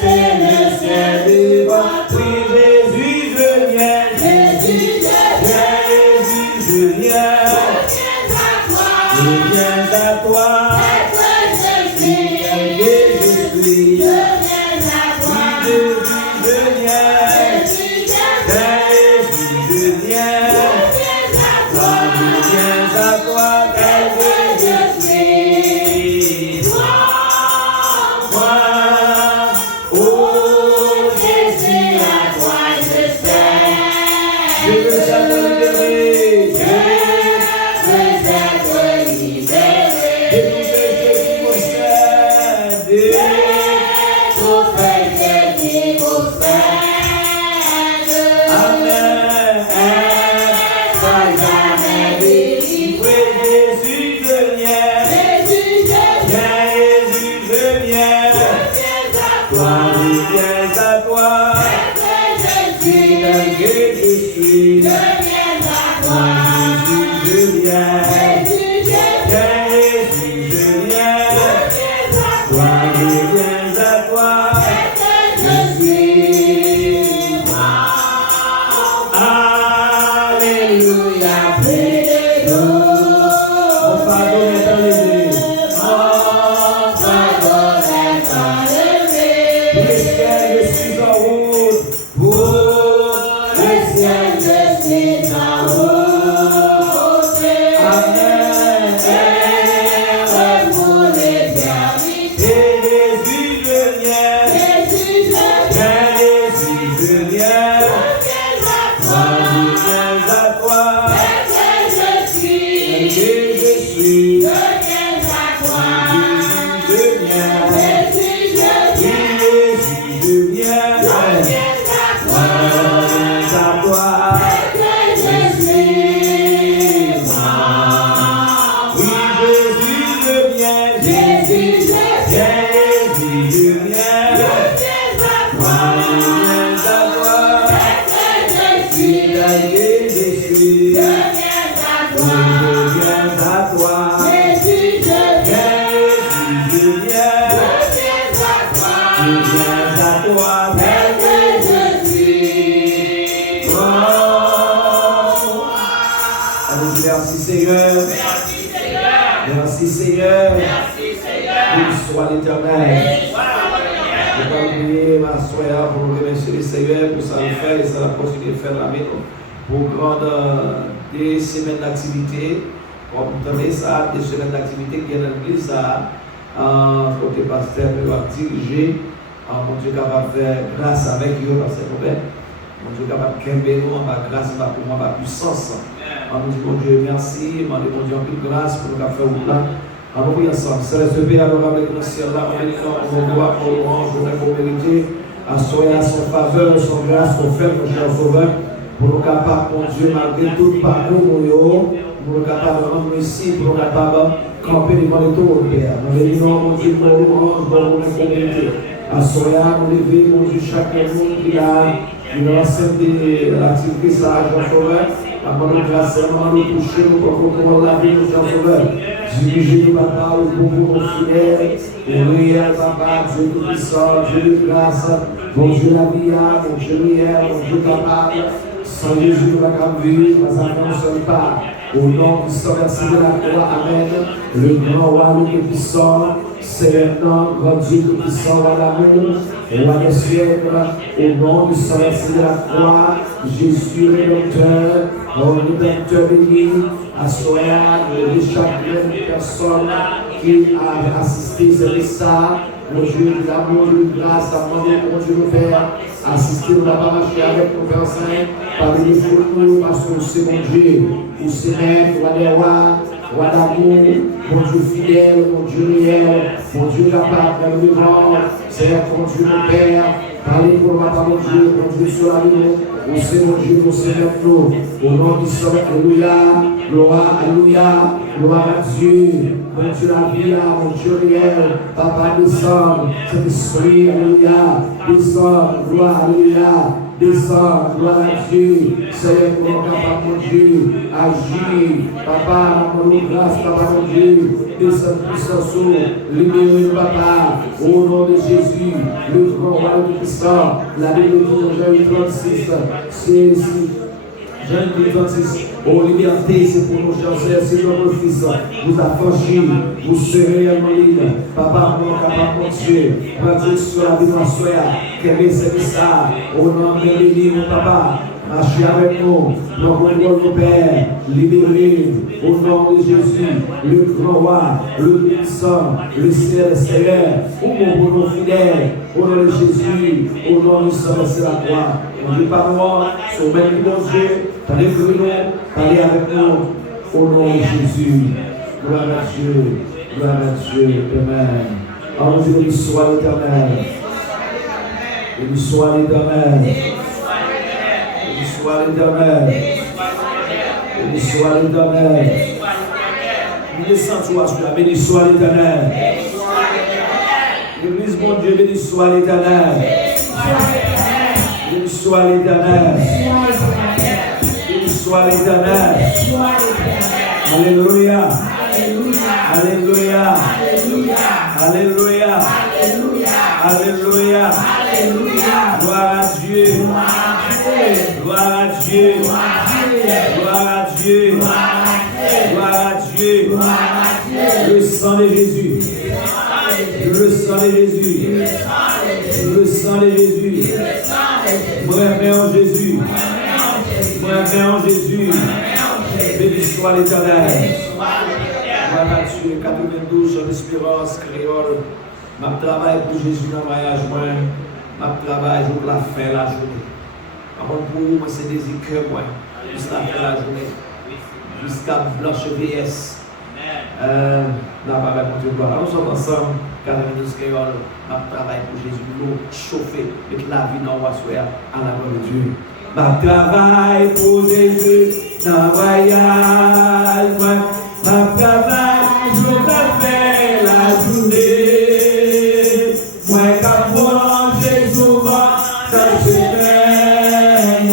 c'est le ciel devant. Oui, Jésus, je viens. Jésus, je viens. Jésus, je viens. Je viens à toi. Je viens à toi. Jésus, je viens. Jésus, je viens. Je viens à toi, tel que je suis. Toi, oh Jésus, à toi je sais. Je veux être libéré. Je veux être libéré. De tout péché qui possède. De tout péché qui possède. Amen. Sois jamais délivré. Jésus, je viens. Jésus, je viens. Jésus, je viens. Toi, je viens à toi. Fidèle que je suis. Je viens à toi. Jésus, je viens. Jésus, je viens. Toi, je viens à toi. Je suis moi. Alléluia, prie-le-nous. Mon fardeau est enlevé. Mon fardeau est enlevé. Pour le ciel, je suis en route. Pour le ciel, je suis en route. Amen. Pour l'éternité. Jésus, je viens. Jésus, je viens. Jésus, je viens. Moi, je viens à toi. Je suis. Je viens à toi. Jésus, je viens. Jésus, je viens. Moi, je viens à toi. Je suis moi. Oui, Jésus, je viens. Jésus, je viens. Jésus, je viens. Moi, je viens à toi. Fidèle que je suis. Je viens à toi. Jésus, je viens. Je viens à toi. Tel que je suis. Oh. Allez, merci Seigneur. Merci Seigneur. Béni soit l'Éternel. Je vais prier ma soeur pour remercier le Seigneur pour ça le faire et ça la possibilité de faire la maison pour grande des semaines d'activité. Comme vous entendez ça, des semaines d'activité qui est dans l'église, ça, côté pasteur peut diriger. Mon Dieu capable de faire grâce avec eux parce que mon Dieu capable de camber nous, ma grâce, ma puissance. Mon Dieu, merci. Mon Dieu, en plus grâce pour nous faire au plan. On prie ensemble. Céleste Père, adorable dans le ciel, là, on voit pour louange, on est pour mériter. Soyez à son faveur, son grâce, qu'on fait, mon cher Sauveur, pour nous capables, mon Dieu, malgré tout parcours, pour nous capables de rendre ici, pour nous capables de camper devant les tours, Père. Nous les disons, mon Dieu, pour louange, pour nous mériter. Soyez à nous lever, mon Dieu, chaque monde qui a une enceinte de l'activité, ça, Jean Sauveur. Avant de grâce, avant de toucher, nous pouvons la vie, mon Jean Sauveur. Dirigez-nous, papa, au bon mon fidèle, et réel, papa, Dieu tout-puissant, Dieu de grâce, mon Dieu la vie, mon Dieu réel, mon Dieu capable, sans Jésus, nous n'avons vivre, mais ça ne seul pas. Au nom du Saint, merci de la croix, Amen. Le grand roi, le tout-puissant, c'est un grand Dieu tout-puissant, roi d'amour, roi des siècles, au nom du Saint, merci de la croix, Jésus, rédempteur, rédempteur béni, à soir, de chaque personne qui a assisté à ça, mon Dieu, l'amour, de grâce, l'amour, mon Dieu, le Père, assister, on n'a pas marché avec nos Pères Saints, parler de nous, parce que c'est mon Dieu, ou c'est même, roi des rois, roi d'amour, mon Dieu fidèle, mon Dieu réel, mon Dieu capable de le vivre, c'est mon Dieu, mon Père. Parlez pour ma parole, mon Dieu, sur la vie, au Seigneur Dieu, au Seigneur nous, au nom du Seigneur, Alléluia, gloire, Alléluia, gloire à Dieu, mon Dieu, la vie, mon Dieu réel, Papa, descend, cet esprit, Alléluia, descend, gloire, Alléluia, descend, gloire à Dieu, Seigneur, pour nous capables, mon Dieu, agir, papa, pour nous grâce, papa, mon Dieu, descend puissance, libérez-nous, papa, au nom de Jésus, le grand roi de puissant, la Bible dit dans Jean 36, c'est ici. Jean 36, oh liberté, c'est pour nos chers frères, c'est notre fils. Vous affranchir, vous serez réellement libre. Papa, mon capable, mon Dieu, prends sur la vie de ma soeur, qu'elle est ça, au nom de l'Église, mon papa. Marchez avec nous, nos contrôles, nos pères, libérés au nom de Jésus, le grand roi, le puissant, le Seigneur, au nom de nos fidèles, au nom de Jésus, au nom du Seigneur, c'est la croix. On dit par moi, sur le même bon Dieu, parlez pour nous, parlez avec nous, au nom de Jésus. Gloire à Dieu, gloire à Dieu, Amen. En Dieu, soit l'Éternel. Béni soit l'Éternel. Béni soit l'Éternel. Béni soit l'Éternel. Nous descendons à celui-là. Béni soit l'Éternel. L'église, mon Dieu, béni soit l'Éternel. Béni soit l'Éternel. Béni soit l'Éternel. Alléluia. Alléluia. Alléluia. Alléluia. Gloire à Dieu. Gloire à Dieu. Gloire à Dieu. Gloire à Dieu. Le sang de Jésus. Le sang de Jésus. Le sang de Jésus. Moi, en Jésus. Moi, en Jésus. Béni soit l'Éternel. Gloire à Dieu. 92 en espérance créole. Ma travail pour Jésus dans le voyage. Ma travail pour la fin de la journée. Avant pour moi, c'est des écueils, jusqu'à la fin de la journée. Jusqu'à blanche vieillesse. La parole de Dieu. Alors, nous sommes ensemble, 92 créole. Ma travail pour Jésus. Nous chauffer, mettre la vie dans le à la gloire de Dieu. Ma travail pour Jésus dans le voyage. Ma travail pour la fin de la journée. Moi, quand Jésus souvent dans ce même,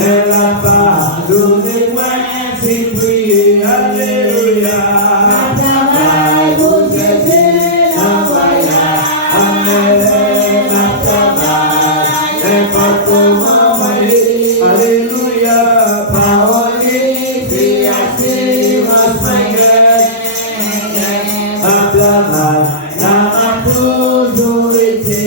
elle a pardonné, moi, si prier, alléluia. Ma travail pour Jésus dans le voyage. Amen, ma travail, n'importe comment, alléluia. Parole, c'est assez, ma Seigneur. Ma travail, toujours été.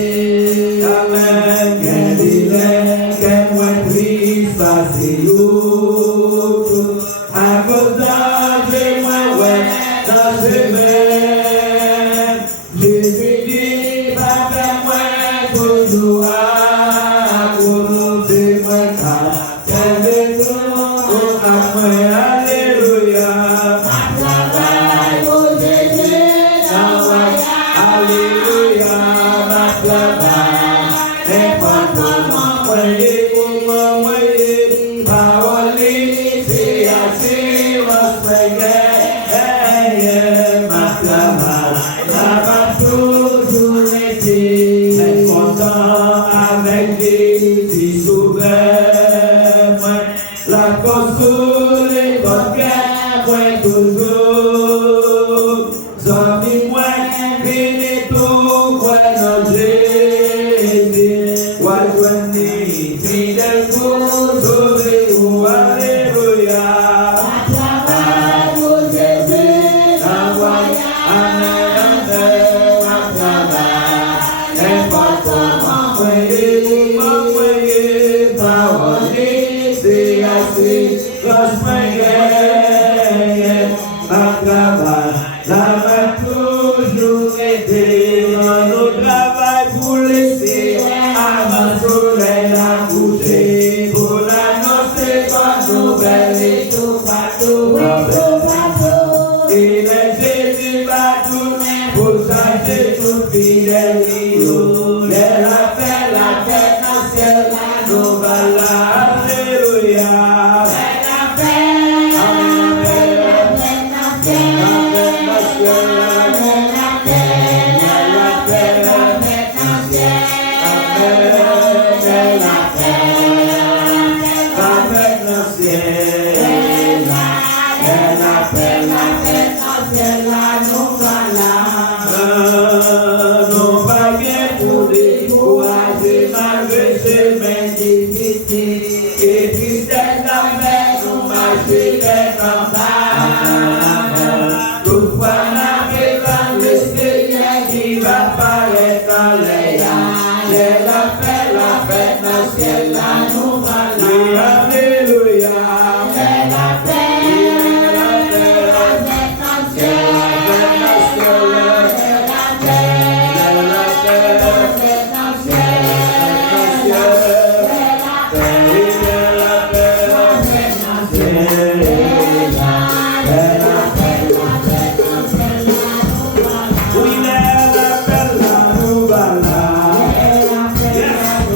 Amen. Quel délai, quel moins triste, passé l'autre. À cause d'âge, moi, ouais, dans ce même. Jésus dit, pas de moi, toujours à cause de moi, car quel détour, à moi, alléluia. Ma travail pour Jésus, alléluia, ma travail, et pas comment voyez, parole, c'est assez, ma Seigneur, ma travail, ça va toujours été, être content avec Jésus sauveur, la consoler, ton cœur, point toujours, sans moi, Benito, bueno, Jésus, Wajwani, fidèle pour sauver ou alléluia. Ma travail pour Jésus, la voyage, amen, ma travail, important, m'envoyer, parole, c'est assez, grâce, ma travail, la main toujours été dans nos travail pour laisser avant le soleil la coucher, pour l'annoncer bonne nouvelle et tout partout, et les Jésus partout, pour changer tout fidèle, elle a fait la fête. nous décourager malgré semaines difficiles. Et tristesse la paix nous marcher les campagnes. Toutefois, n'avez le Seigneur qui va paraître en l'air. J'ai la fête dans le ciel, là nous allons. Alléluia. J'ai la fête dans le ciel. Oui, la belle, la nouvelle. Yes.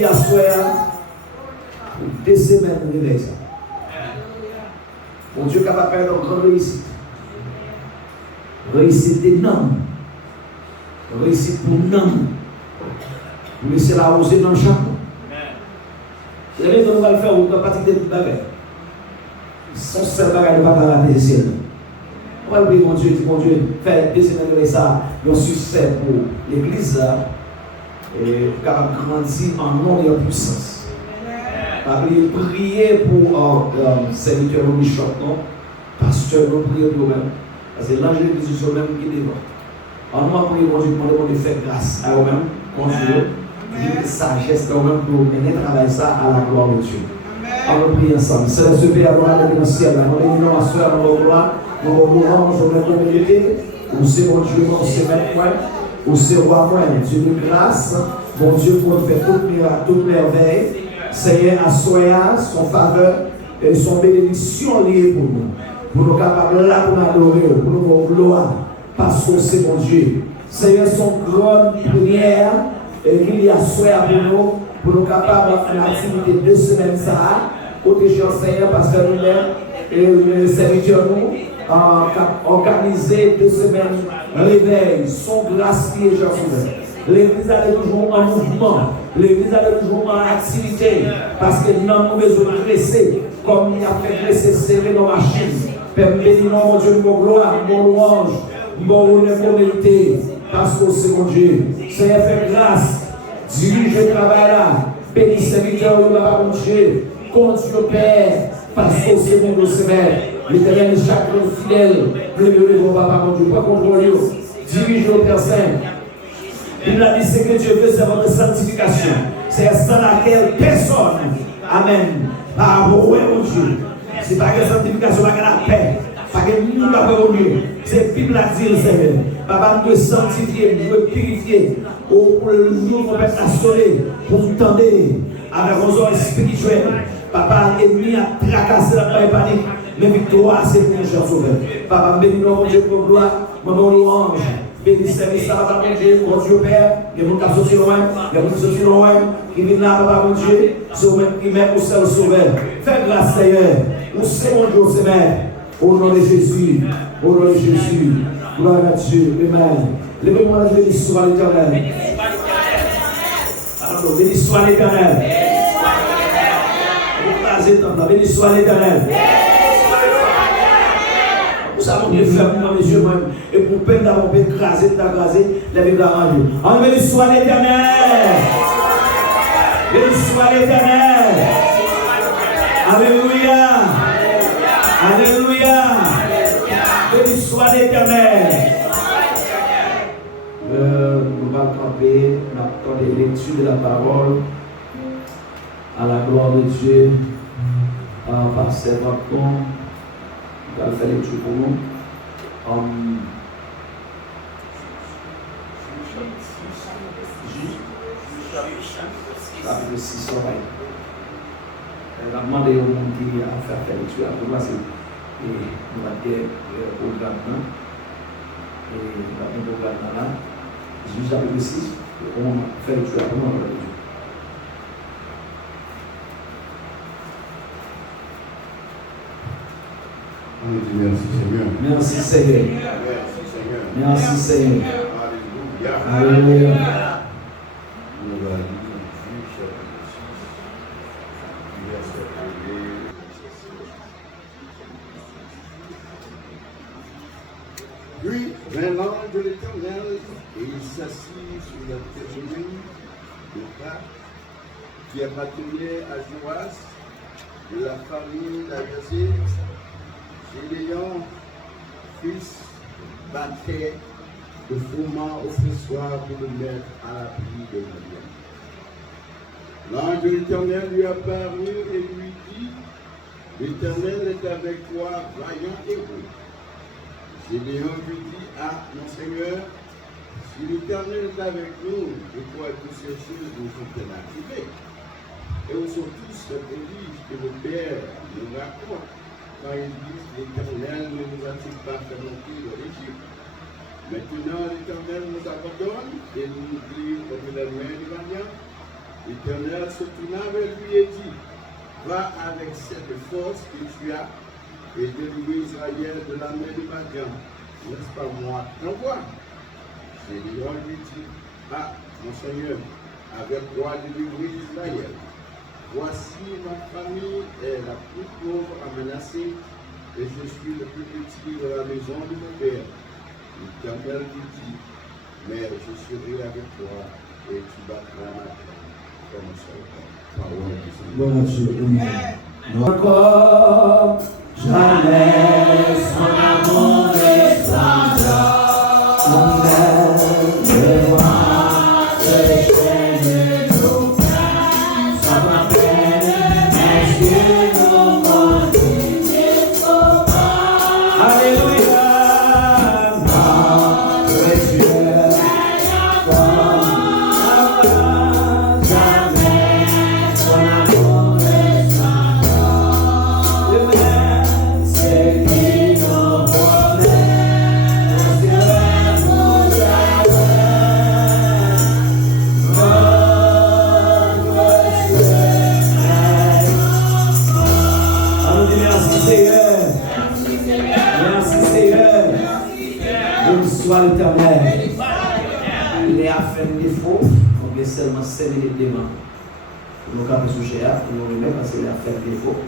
prier à soi pour 2 semaines de réveil. Mon Dieu capable de faire une grande réussite. Réussite énorme. Réussite pour nous. Pour laisser la rosée dans le champ. Les maisons nous va le faire au partir de toute bagaille. Son seul bagage ne va pas rater le ciel. On va prier mon Dieu, faire 2 semaines de ça, un succès pour l'église là, et capable de grandir en nom et en puissance. Prier pour serviteur au bishop, non? Pasteur, nous prions pour eux-mêmes. Parce que l'ange de Jésus est même qui est devant. Alors nous prions mon Dieu pour nous faire grâce à eux-mêmes, mon Dieu, et sagesse à eux-mêmes pour mener travailler ça à la gloire de Dieu. On prie ensemble. C'est ce Père à dans le ciel. Nous bénissons ma soeur, notre gloire, notre louange, notre communauté. Où c'est mon Dieu, mon c'est maître moi. Où c'est roi moi. Dieu de grâce. Mon Dieu, pour nous faire toute merveille. Seigneur, assoya son faveur et son bénédiction liée pour nous. Pour nous capables là pour nous adorer, pour nous gloire. Parce que c'est mon Dieu. Seigneur, son grande prière qu'il y a soya pour nous capables de faire l'activité 2 semaines ça. Protéger le Seigneur parce que nous et le serviteur nous organiser 2 semaines réveil, son grâce qui est Jésus. L'église est toujours en mouvement, l'église est toujours en activité parce que nous avons besoin de graisser comme il a fait graisser serrer nos machines. Père, bénis-nous, mon Dieu, mon gloire, mon louange, mon honneur, mon mérité parce que c'est mon Dieu. Seigneur, fais grâce, dirige le travail là, bénis serviteur, mon Dieu. Continue, Père, parce que c'est mon Seigneur. L'Éternel est chaque fidèle. Le papa, mon Dieu, pas contrôler. Dirige le Père Saint. Il a dit ce que Dieu veut, c'est votre sanctification. C'est sans laquelle personne, Amen, par rapport au mon Dieu. C'est pas que la sanctification, pas que la paix, pas que nous ne pouvons pas Dieu. C'est la Bible à dire, Seigneur. Papa, nous devons sanctifier, nous devons purifier. Pour nous, on peut assurer, pour nous tendre avec nos oreilles spirituelles. Papa, l'ennemi a tracassé la panique. Mais victoire, c'est pour nous, cher sauveur. Papa, bénis-nous, mon Dieu, pour gloire, mon louange. Bénis service à papa, mon Dieu, mon Dieu Père. Il y a des gens qui sont sortis loin, il y a des gens qui sont sortis loin, qui viennent là, papa, mon Dieu. C'est vous-même qui met au seul sauveur. Fais grâce, Seigneur. Où c'est mon Dieu, Seigneur. Au nom de Jésus. Au nom de Jésus. Gloire à Dieu. Amen. Levez-moi la béni soit l'Éternel. Pardon, béni soit l'Éternel. Béni soit l'Éternel. Vous savez, mon Dieu, ferme dans mes yeux, moi, et pour peine d'avoir écrasé, la Bible arrangée. En béni soit l'Éternel. Béni soit l'Éternel. Alléluia. Alléluia. Béni soit l'Éternel. Nous allons camper, nous allons attendre lecture de la parole à la gloire de Dieu. Par ces vacances, on va faire lecture pour nous. Chapitre 6, on va demander au monde qui a fait lecture. Pour moi, c'est nous allons dire au programme. Et nous allons programme là. Juste chapitre 6, on va faire lecture pour nous. On dit merci Seigneur. Merci Seigneur. Merci Seigneur. Merci Seigneur. Alléluia. Alléluia. On va lire Juge chapitre 6, verset 1. Puis vint l'ange de l'Éternel et il s'assit sur la tribune de Pâques qui appartenait à Joas de la famille d'Abiathar. Gédéon, fils, battait le froment au pressoir pour le mettre à l'abri de Madian. L'ange de l'Éternel lui apparut et lui dit, l'Éternel est avec toi, vaillant héros. Gédéon lui dit, ah, mon Seigneur, si l'Éternel est avec nous, de quoi toutes ces choses nous sont-elles arrivées? Et où sont tous ces prodiges que le Père nous raconte? Quand ils disent, l'Éternel ne nous a-t-il pas fait monter de l'Égypte? Maintenant, l'Éternel nous abandonne et nous livre comme la main du Madian. L'Éternel se tourna vers lui et dit, va avec cette force que tu as et délivre Israël de la main de Madian. N'est-ce pas moi qui t'envoie? Gédéon lui dit, ah, mon Seigneur, avec quoi délivrer Israël? Voici ma famille est la plus pauvre à menacer et je suis le plus petit de la maison de mon père. L'Éternel lui dit, mais je serai avec toi et tu battras ma terre comme seul. Parole du Seigneur. Bon Dieu, amen. Encore jamais son amour descendra. Amen. Je vois ce chaîne nous prend. Ça m'appelle, est-ce que nous continuons au pas? Alléluia. Notre Dieu est comme jamais son amour descendra. Amen. C'est qui nous promène. Notre Dieu nous merci Seigneur. Merci Seigneur. Soit l'Éternel. Il est à faire défaut. On a seulement 5 minutes de devant. Pour nous faire sujet, pour nous remettre parce qu'il a fait défaut.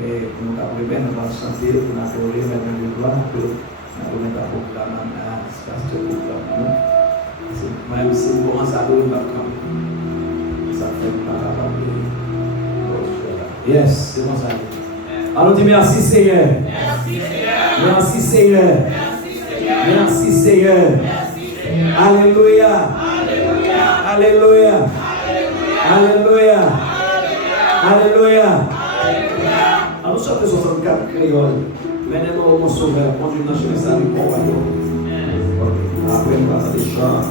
Et pour nous remettre, on va chanter, pour nous faire remettre dans le gloire, pour nous remettre à proclamer à l'espace de proclamer. Même si on commence à donner ma camp, ça fait pas capable de. Yes, c'est bon ça. Allons dire merci Seigneur. Merci Seigneur. Merci Seigneur. Merci Seigneur. Alléluia. Alléluia. Alléluia. Alléluia. Alors, nous sommes 64 créoles. Maintenant, mon sauveur, conduit dans le salut pour royaume. Après, on va dans les chants.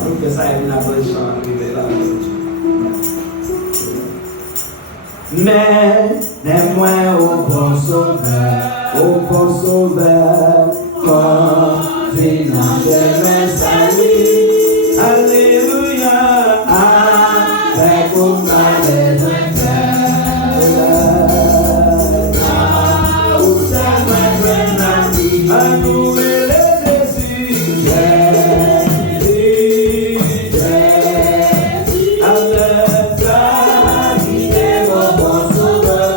Alors, que ça aide après les chants, arriver là. Mais, n'aime-moi au bon sauveur, conduit dans le salut. Alléluia, avec mon malais de terre. Où ça m'a donné à nous les Jésus, avec ta vie et mon bon sauveur,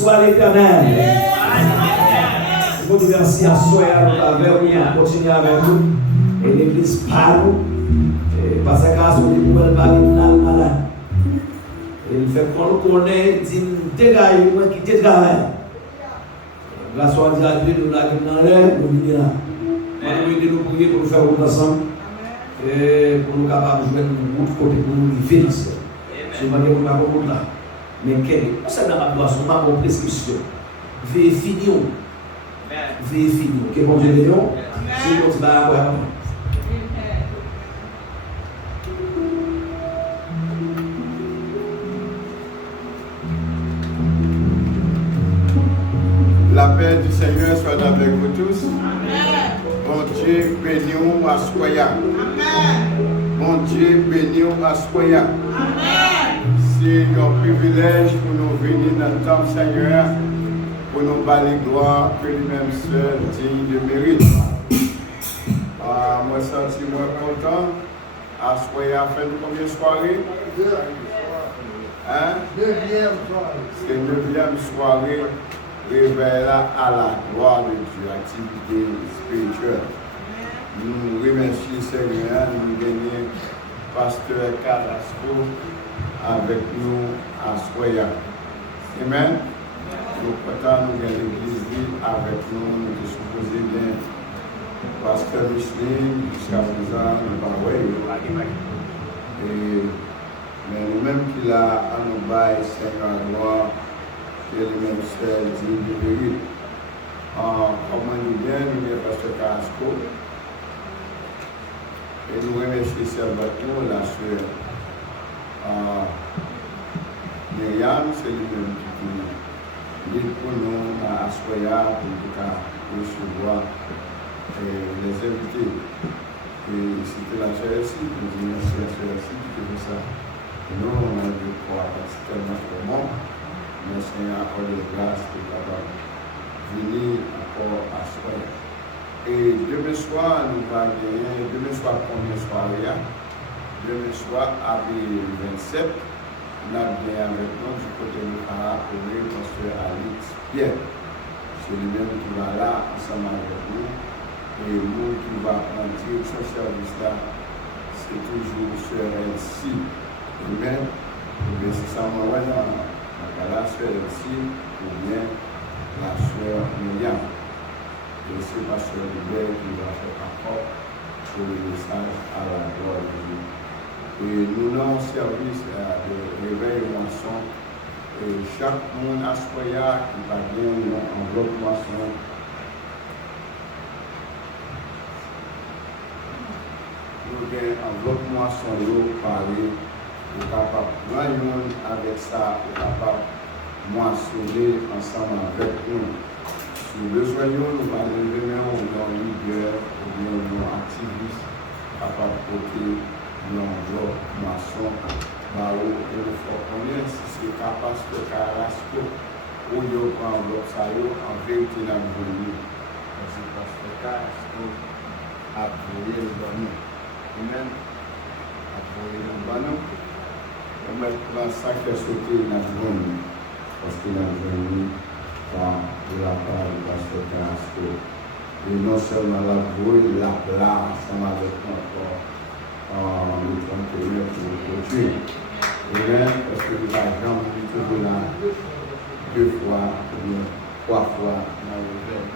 soit l'Éternel. Je vous remercie à soi et à nous, continuer avec nous. Et l'église par nous. Parce que grâce au début, elle va être malade. Il fait qu'on connaît, dit, dégaille, moi qui te travaille. Grâce à Dieu, nous l'avons dans l'air, nous venons là. Nous nous prier pour nous faire ensemble. Et pour nous capables de jouer un autre côté pour nous féliciter. Je ne vais pas vous là. Mais quel est ça dans ma boisson, ma prescription. Veuillez finir. Veuillez finir. Que bon Dieu bénisse. Si vous êtes là, la paix du Seigneur soit avec vous tous. Amen. Bon Dieu, bénis-nous à Soya. Amen. Bon Dieu, bénis-nous à Soya. Amen. C'est un privilège pour nous venir dans le temps, Seigneur, pour nous parler gloire que lui-même seul digne de mérite. Moi, je suis content. À Soya, fait combien de soirées? Hein? C'est 9e soirée. Réveille à la gloire de Dieu, activité spirituelle. Nous remercions Seigneur, nous gagnons Pasteur Carrasco avec nous à Soya. Amen. Nous comptons nous gagner l'église avec nous, nous supposons bien Pasteur Micheline, jusqu'à présent, nous parlons. Mais nous-mêmes qui l'a à nous bailler, Seigneur, gloire. Et le même seul digne de mérite. Comme nous bien, nous sommes Pasteur Carrasco. Et nous remercions Salvatore, la soeur Myriam, c'est lui-même qui dit pour nous à Soya pour recevoir les invités. Et c'était la soeur ici, nous disons merci à la soeur ici qui fait ça. Et nous, on a dû croire parce que c'est tellement bon. Mais Seigneur accorde de grâce de capable de venir encore à soi. Et demain soir, nous allons gagner, demain soir, combien de soirée? Demain soir, avril 27, nous allons gagner avec nous du côté de Para pour le pasteur Alix Pierre. C'est lui-même qui va là, ensemble avec nous. Et nous qui va prendre direction service là, c'est toujours sur LC. Amen. Et c'est ça, moi, la soeur ici, ou bien la soeur Myriam. Et c'est Pasteur Libert qui va faire encore pour le message à la gloire de Dieu. Et nous avons service de réveil moisson. Et chaque monde à Soya qui va bien une enveloppe moisson. Nous avons une enveloppe moisson parler. Nous sommes capables de prendre avec ça, nous sommes capables de moissonner ensemble avec nous. Si nous besoin, nous allons lever nos leaders ou bien nos activistes capables de porter nos enveloppes moissons. Il faut connaître si c'est capable de Carrasco ou de prendre enveloppe ça en vérité dans le bonheur. Parce que Carrasco a brûlé le bonheur. Amen. A brûlé le bonheur. On va prendre ça qui a sauté dans le monde, parce qu'il a venu de la part du pasteur Carrasco. Et non seulement la brouille, la place, ça m'a fait encore le 31 pour continuer. Et parce que l'argent, il est toujours là 2 fois, ou bien 3 fois dans le verre.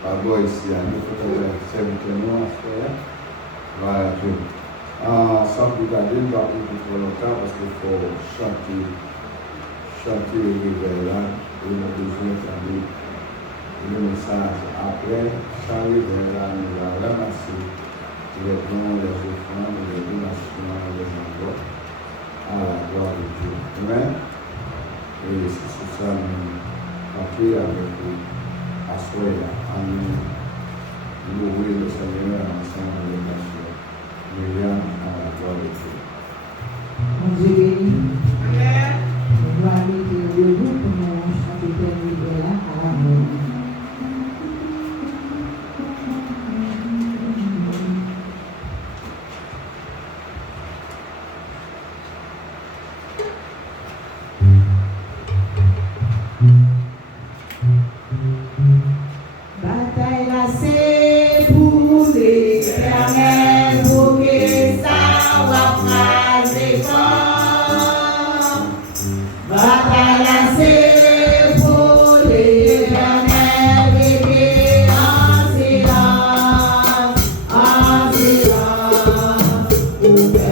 D'abord ici, à nous, il faut servir nous à faire. Voilà, tout. Sans plus tarder, nous allons pour longtemps parce qu'il faut chanter le réveil là, et nous avons besoin d'entendre le message. Après, chaque réveil là, nous allons ramasser les dons, les offrandes, les donations, les envois à la gloire de Dieu. Amen. Et c'est sur ça que nous partons avec vous à Soya, à nous louer le Seigneur ensemble avec la soeur Myriam à la gloire de Dieu. Mon Dieu béni. Amen. Je dois aller debout pour nous chanter le là à la gloire. Yeah.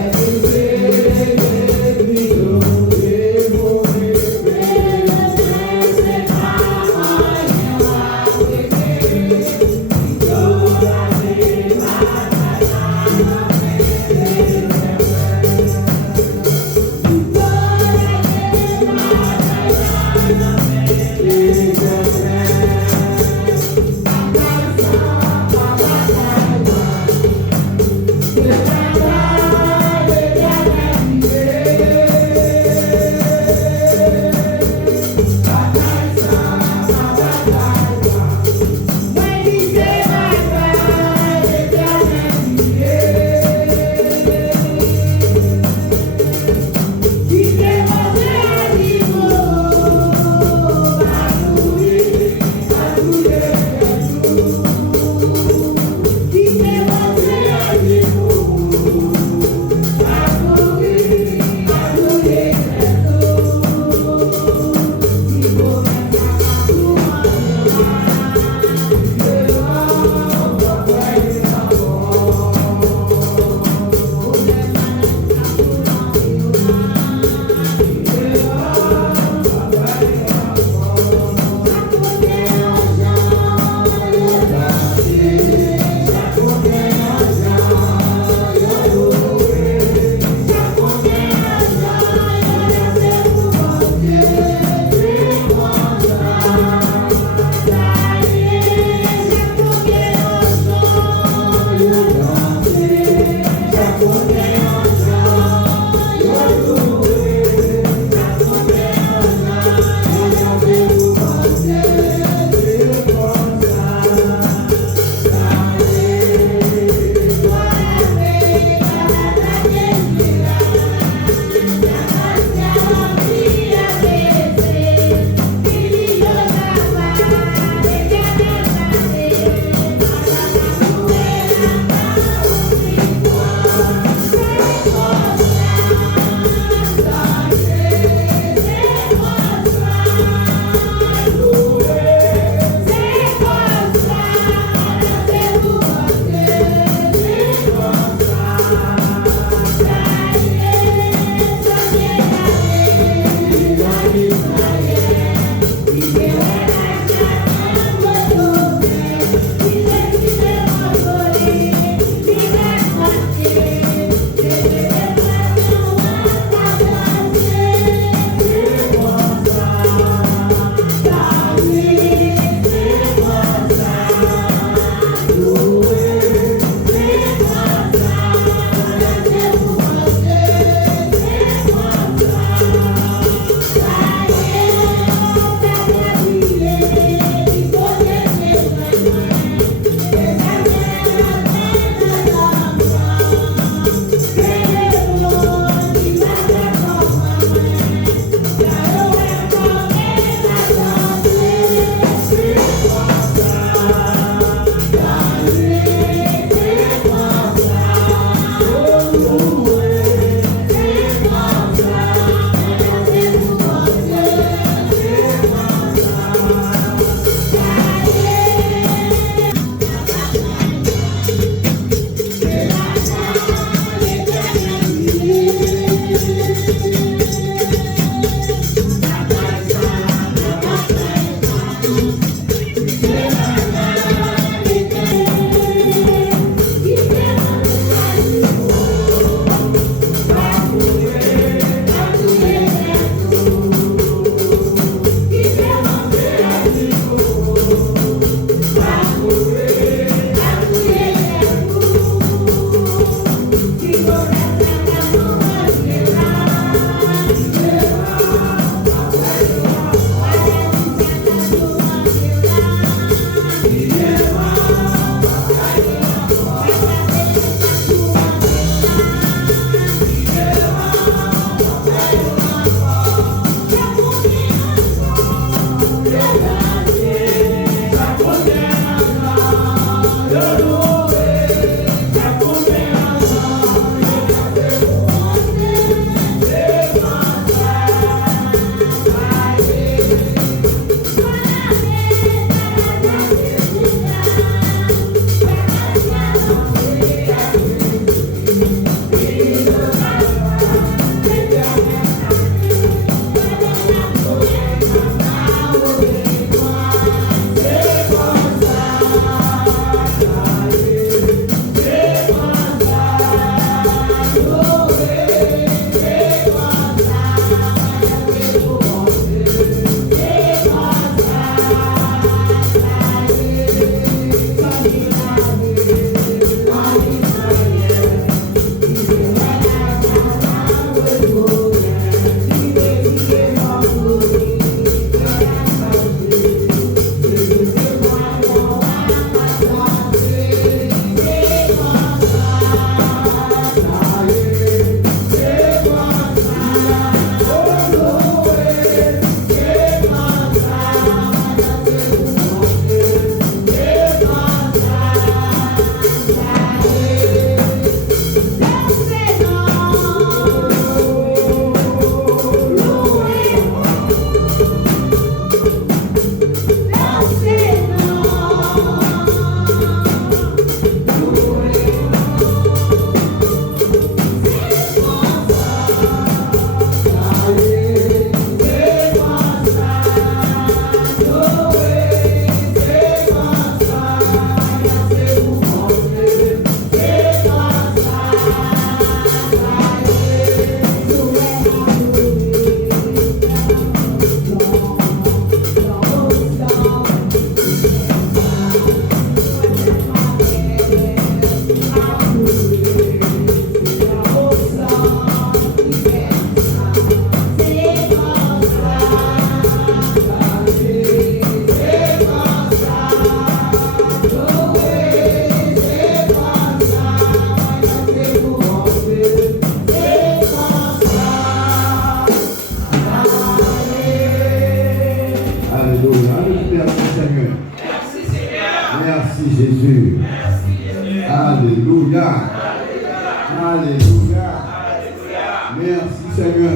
Seigneur.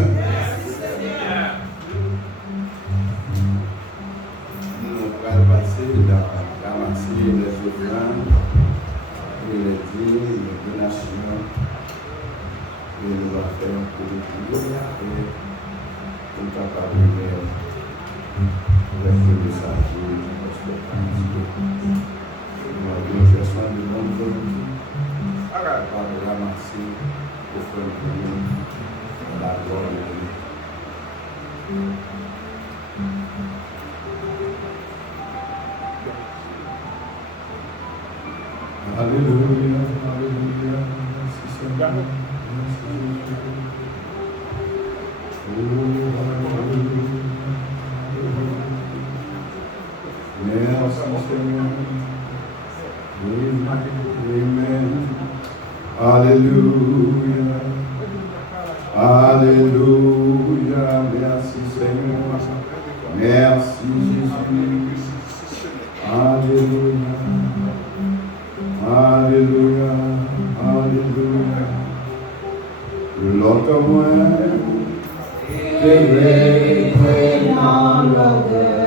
Nous allons passer dans ramasser les offrandes et les dîmes, les donations. Et nous allons faire pour le prier et pour capable de rester de sa vie. Nous avons fait soin de bonne volonté. Alors, par ramasser pour faire pour la gloire de Dieu. Alléluia, alléluia, merci Seigneur, merci Jésus. Oh, alléluia, merci Seigneur. Amen. Alléluia, alléluia, merci Seigneur, merci Jésus. Alléluia. Alléluia, alléluia. L'autre moi, T'es dans l'odeur.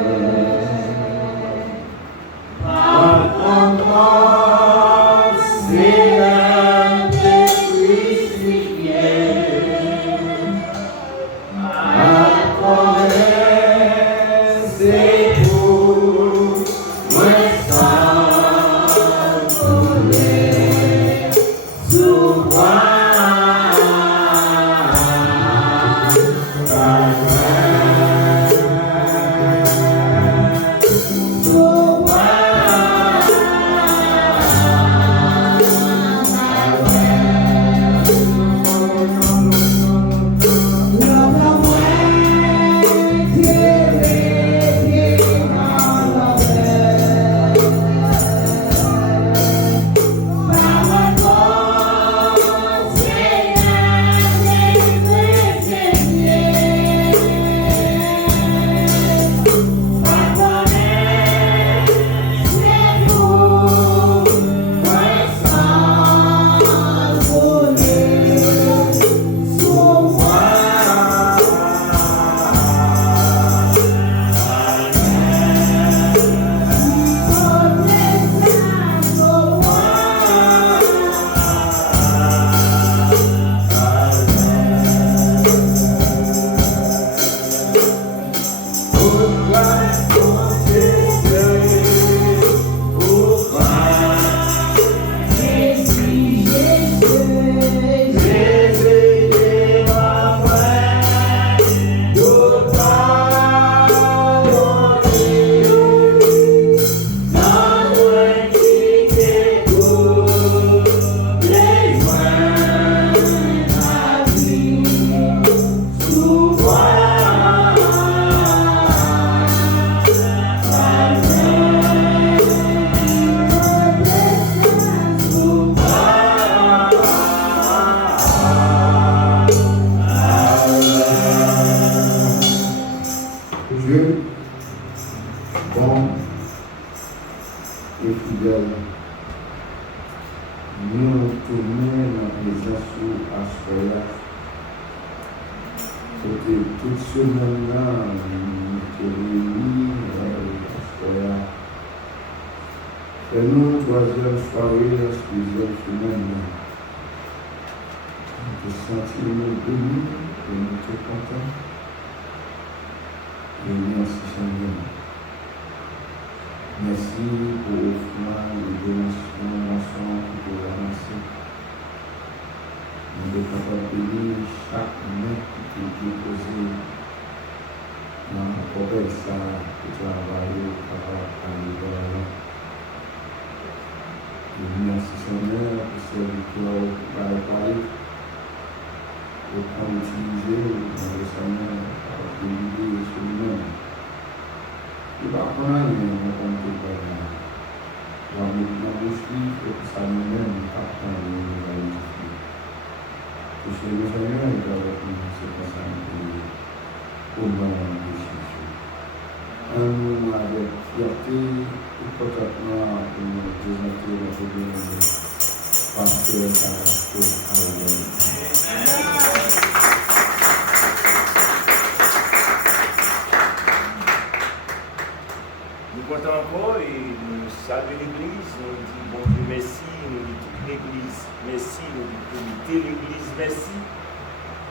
saluer l'église, nous disons bon Dieu merci, nous disons toute l'église merci, nous disons comité l'église merci,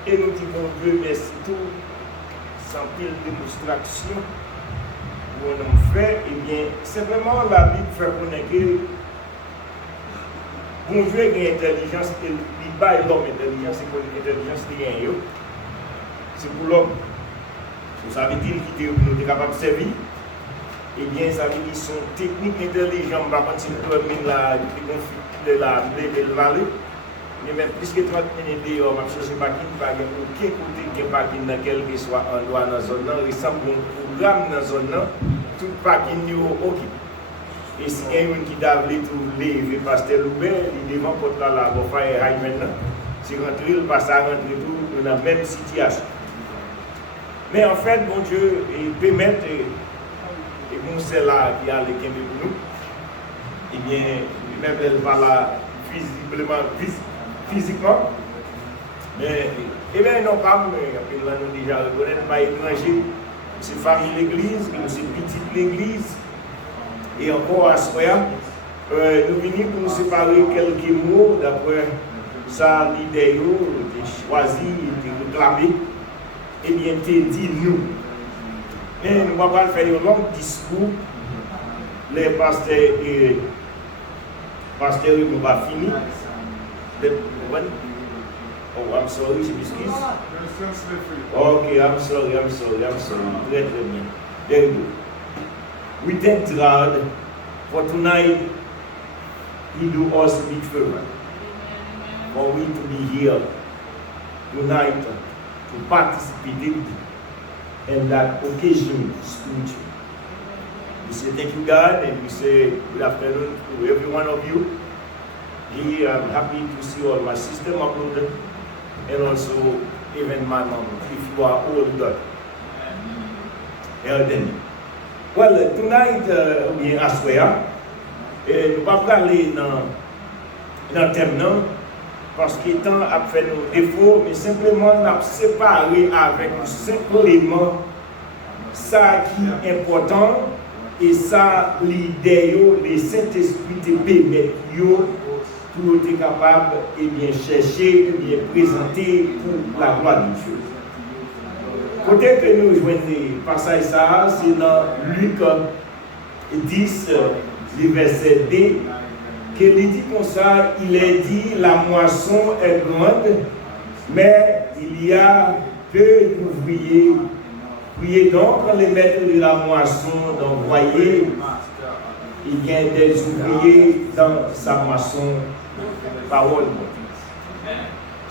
et nous disons bon Dieu merci tout, sans pile démonstration, où on a fait, et bien simplement la Bible fait connaître que bon Dieu a une intelligence, il bat l'homme intelligence, c'est pour l'intelligence qui gagne, c'est pour l'homme. Ça veut dire qu'il est capable de servir. Eh bien, ça veut dire son technique intelligente, par contre, si nous avons la conflit de la vallée, mais même plus que 30 minutes dehors, je ne sais pas qui va aucun côté qui n'est pas dans quel que soit endroit dans la zone, il ressemble à un programme dans la zone, tout parking est OK. Et si quelqu'un qui a voulu tout lever, pasteur Loubert, il est devant contre la faire maintenant. Si rentrer, il passe à rentrer tout dans la même situation. Mais en fait, bon Dieu, il permet, et bon, c'est là qui a les Kembe pour nous, eh bien, même elle va là physiquement, mais, eh bien, non pas, mais là, nous déjà reconnaître, pas étranger, c'est famille l'église, c'est petite l'église, et encore à ce moment, nous venons pour nous séparer quelques mots d'après ça, l'idée, de choisir, de réclamer. Eh bien, tu dis nous. Mais nous ne pouvons pas faire un long discours. Les pasteurs et nous va finir. Oh, I'm sorry, je m'excuse. Okay, I'm sorry. Très bien. There you go. We thank God for tonight. He do us a big favor. For we to be here tonight. To participate in that occasion spiritually. We say thank you, God, and we say good afternoon to every one of you. Here, I'm happy to see all my sister, my brother, and also even my mom, if you are older. Well, tonight, we are assoya, et nous allons parler dans le thème, non? Parce que le temps a fait nos défauts, mais simplement nous avons séparé avec nous simplement ça qui est important et ça l'idée, le Saint-Esprit te permet pour être capable et bien chercher et bien présenter pour la gloire de Dieu. Côté que nous joignons passage ça, c'est dans Luc 10, le verset 2. qu'il dit comme ça, il est dit la moisson est grande, mais il y a peu d'ouvriers. Priez donc les maîtres de la moisson d'envoyer. Il y a des ouvriers dans sa moisson. Parole.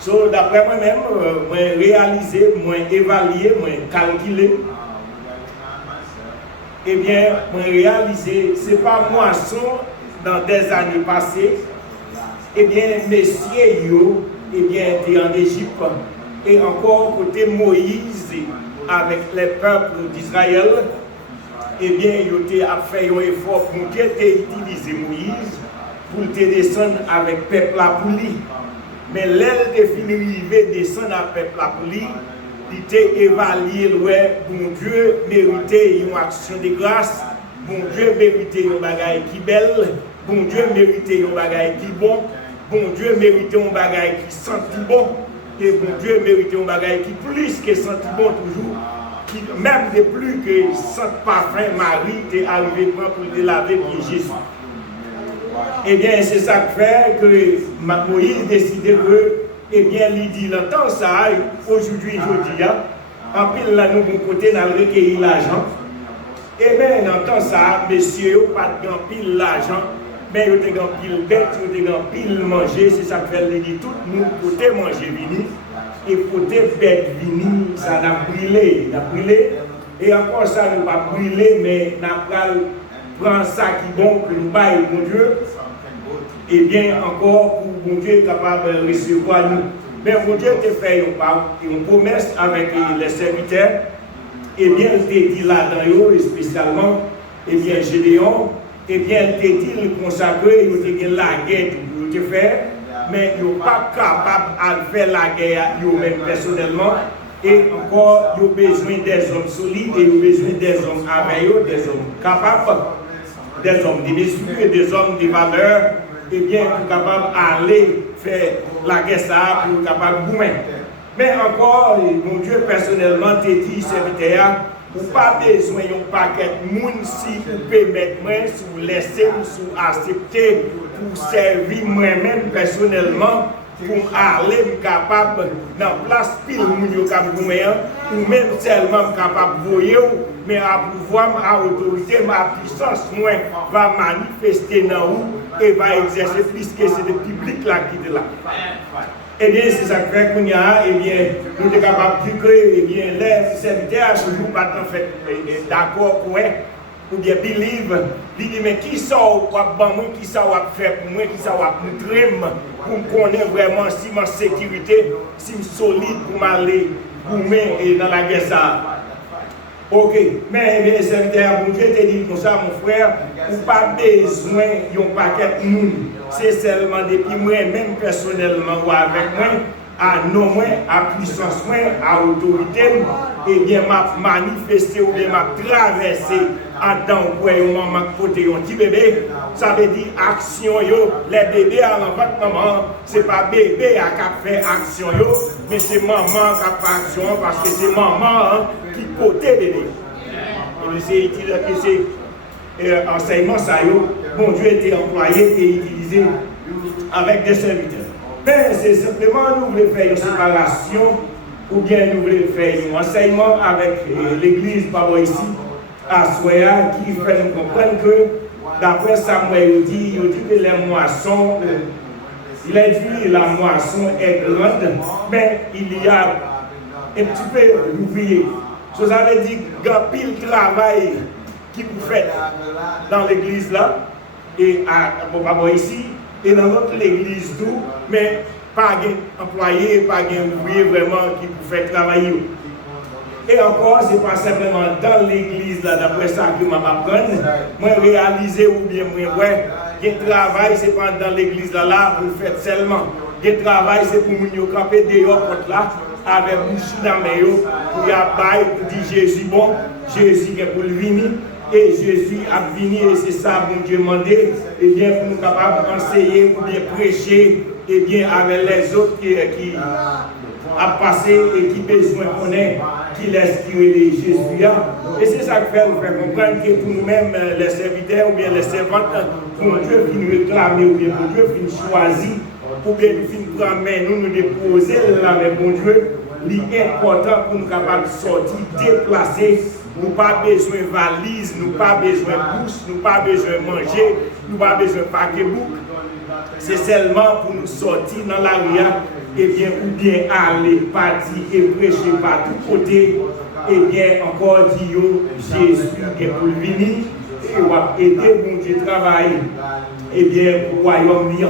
So, d'après moi-même, moi réaliser, moi évaluer, moi calculer. Eh bien, moi réaliser, ce n'est pas moisson dans des années passées. Eh bien, messieurs, yo, eh bien, étaient en Égypte. Et encore, côté Moïse, avec les peuples d'Israël, eh bien, ils ont fait un effort pour utiliser Moïse pour descendre avec le peuple à Pouli. Mais l'aile de finir descendre avec le peuple à Pouli, il était évalué, bon Dieu méritait une action de grâce, bon Dieu méritait une bagaille qui belle, bon Dieu méritait une bagaille qui bon, bon Dieu méritait une bagaille qui sent bon, et bon Dieu méritait une bagaille qui plus que sent bon toujours. Qui, même de plus que sans parfum, Marie est arrivé pour te laver pied Jésus. Eh bien, c'est ça qui fait que Moïse décide que, eh bien, il dit, le temps ça, aujourd'hui, jeudi, en pile là, nous, bon côté, nous avons recueilli l'argent. Eh bien, dans le temps ça, messieurs, pas de pile l'argent, mais ils ont pile bête, ils ont pile manger, c'est ça qui fait, il dit, tout le monde côté manger vini. Et côté bête vini, ça n'a brûlé, et encore ça n'a pas brûlé, mais n'a pas prendre ça qui bon que nous baillons, mon Dieu, et bien encore pour mon Dieu capable de recevoir nous. Mais mon Dieu te fait une promesse avec les serviteurs, et bien il te dit là-dedans, spécialement, et bien Gédéon, et bien il te dit le consacrer, il te dit la guerre pour te faire. Mais ils ne sont pas capables de faire la guerre eux-mêmes personnellement. Et encore, ils ont besoin des hommes solides et ils ont besoin des hommes avec eux, des hommes capables. des hommes de mesure et des hommes de valeur, et bien, pour capable d'aller faire la guerre ça, pour capable de goumer. Mais encore, mon Dieu, personnellement, te dit, serviteur, ou pas besoin d'un paquet de monde si vous permettez moi, si vous laissez, si vous acceptez pour servir moi-même personnellement, pour aller capable dans place pile moun yo k'ap goumen ou même seulement capable voyer mais à pouvoir à autorité ma puissance moi va manifester dans vous et va exercer puisque c'est le public là qui est là. Et bien c'est ça que fait qu'on y a et bien nous sommes capables de dire que et bien les serviteurs toujours pas en fait d'accord pour ou bien believe, il dit mais qui ça va ban moi, qui ça va faire pour moi, qui ça va montrer pour me connaître vraiment si ma sécurité, si je suis solide pour m'aller et dans la guerre ça. Ok, mais les serviteurs, bon Dieu te dit comme ça mon frère, ou pas besoin d'un paquet de monde, c'est seulement depuis moi-même personnellement ou avec moi, à non moins, à puissance moins, à autorité, et bien m'a manifesté ou bien m'a traversé en tant que maman côté un petit bébé, ça veut dire action yo, les bébés à l'enfant maman, c'est pas bébé à faire action yo, mais c'est maman qui fait action parce que c'est maman qui côté bébé. Et c'est enseignement ça yo, bon Dieu était employé et utilisé avec des serviteurs. Mais c'est simplement nous voulons faire une séparation ou bien nous voulons faire un enseignement avec l'église par ici à Soya qui fait nous comprendre que d'après Samuel il dit que les moissons, la moisson est grande, mais il y a un petit peu d'ouvriers. Ça veut dire qu'il y a pile de travail qui vous fait dans l'église là et à ici. Et dans notre église tout, mais pas d'employés, pas d'ouvriers vraiment qui vous fait travailler. Et encore, ce n'est pas simplement dans l'église, là, d'après ça que je m'apprends, moi réaliser ou bien moi, ouais, le travail, ce n'est pas dans l'église là, pour le faire seulement. Le travail, c'est pour nous camper dehors là, avec bouche dans les mains, pour y avoir, pour dire Jésus bon, Jésus est pour le venir. Et Jésus a venu et c'est ça bon Dieu demandé, et bien pour nous capables d'enseigner ou bien prêcher, et bien avec les autres qui a passé et qui besoin de connaître, qui laisse tirer Jésus. Et c'est ça que fait nous faire comprendre que pour nous-mêmes, les serviteurs ou bien les servantes, pour Dieu qui nous réclame ou bien pour Dieu qui nous choisit, pour bien nous prendre nous déposer là, mais bon Dieu, l'important pour nous capables de sortir, déplacer. Nous pas besoin de valise, nous pas besoin de bourse, nous pas besoin de manger, nous pas besoin de paquet-book. C'est seulement pour nous sortir dans la rue et bien ou bien aller partir et prêcher par tous côtés et bien encore dire Jésus est pour venir et va aider mon Dieu travailler et bien pour le royaume liant.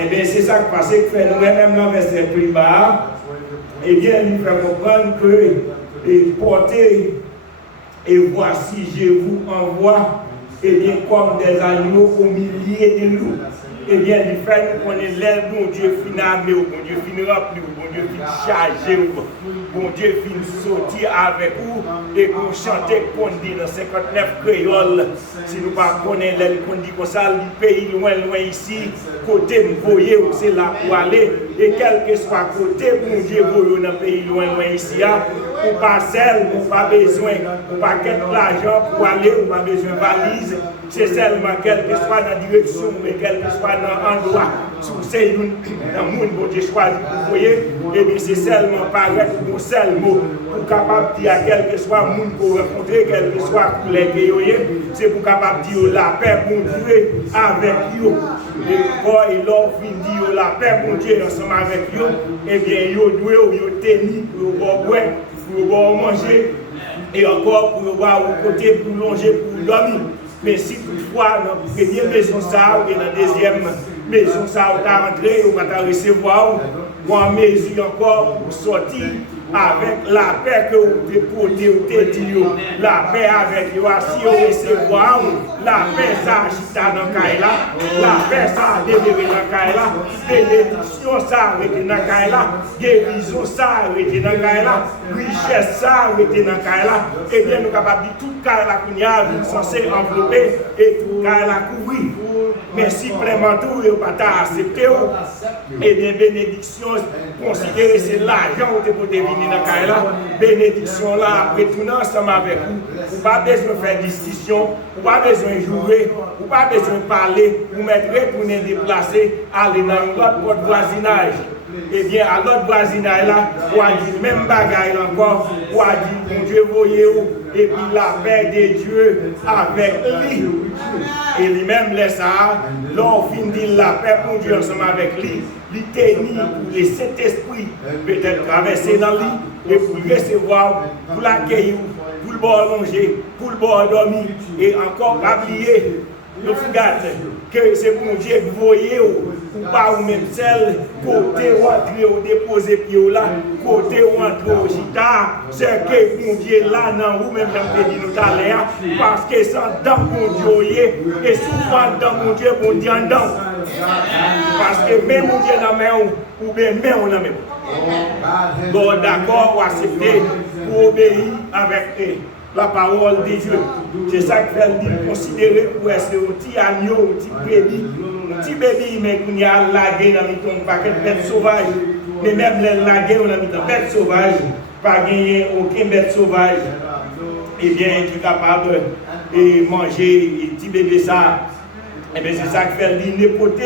Et bien c'est ça qui passe que fait nous-mêmes dans le verset plus bas et bien nous fait comprendre que et portez, et voici je vous envoie, et bien comme des agneaux au milieu de loups. Et bien, il fait nous connaître l'air, bon Dieu finit armé, bon Dieu finit rempli, bon Dieu finit chargé, bon Dieu finit sortir avec vous, et qu'on chante qu'on dit dans 59 créoles. Si nous ne connaissons pas qu'on dit comme ça, le pays loin ici, côté vous voyez où c'est là pour aller, et quel que soit côté, bon Dieu voyez dans le pays loin ici, ou pas seul, ou pas besoin, ou pas de l'argent pour aller, ou pas besoin de valise. C'est seulement quel que soit dans la direction, mais quel que soit dans l'endroit, si c'est dans le monde, bon Dieu choisi pour vous voyez, et bien c'est seulement paraître un seul mot, pour capable de dire à quel que soit le monde pour rencontrer, quel que soit les pays, c'est pour capable de dire la paix, bon Dieu, avec eux. Et quand il leur finit de dire la paix, bon Dieu, ensemble avec eux, et bien ils doivent tenir pour boire, pour manger, et encore pour voir au côté, pour longer, pour dormir. Mais si toutefois, dans la première maison, ça, ou dans la deuxième maison, ça, on t'a rentré, on va recevoir, ou en mesure encore pour sortir, avec la paix que vous déposez, la paix avec vous, si vous recevoir, la paix ça agita dans Kaila, la paix ça délivré dans Kaila, bénédiction ça arrêté dans Kaila, guérison ça arrêté dans Kaila, richesse ça arrêté dans Kaila, et bien nous capables de tout Kaila qu'on y a censé envelopper et tout Kaila couvrir. Mais si vraiment tout n'est pas accepté, et bien bénédiction, considérez c'est l'argent que vous devez venir dans Kaila, bénédiction là, après tout ensemble avec vous. Vous n'avez pas besoin de faire discussion, vous n'avez pas besoin de jouer, vous n'avez pas besoin de parler, vous mettre retourner déplacer, aller dans l'autre voisinage. Eh bien, à l'autre voisinage là, vous avez dit même bagaille encore, vous avez dit, mon Dieu, voyez-vous, et puis la paix de Dieu avec lui. Et lui-même laisse ça, l'on finit la paix pour Dieu ensemble avec lui, lui tenir pour les Saint-Esprit, peut-être traverser dans lui, et pour recevoir, pour l'accueillir, pour le bon longer, pour le bon dormir, et encore pas oublier, le fugate, que c'est pour Dieu que vous voyez, ou pas ou même celle, côté où entrer ou déposer pied là, côté où entrer au gita, c'est que mon Dieu là, non, ou même j'en dit nous à l'heure, parce que c'est dans mon Dieu, et souvent dans mon Dieu, mon Dieu en dedans. Parce que même mon Dieu dans main ou bien même on a même. Donc d'accord, ou accepter pour obéir avec la parole de Dieu. C'est ça que fait dire considérer pour être un petit agneau, un petit bébé, mais qu'on y a lagué dans un paquet de bêtes sauvages. Mais même les lagués, on a mis dans bêtes sauvages, pas gagner aucune bête sauvage, et bien qui est capable de manger un petit bébé ça. Et bien c'est ça que fait dire n'importe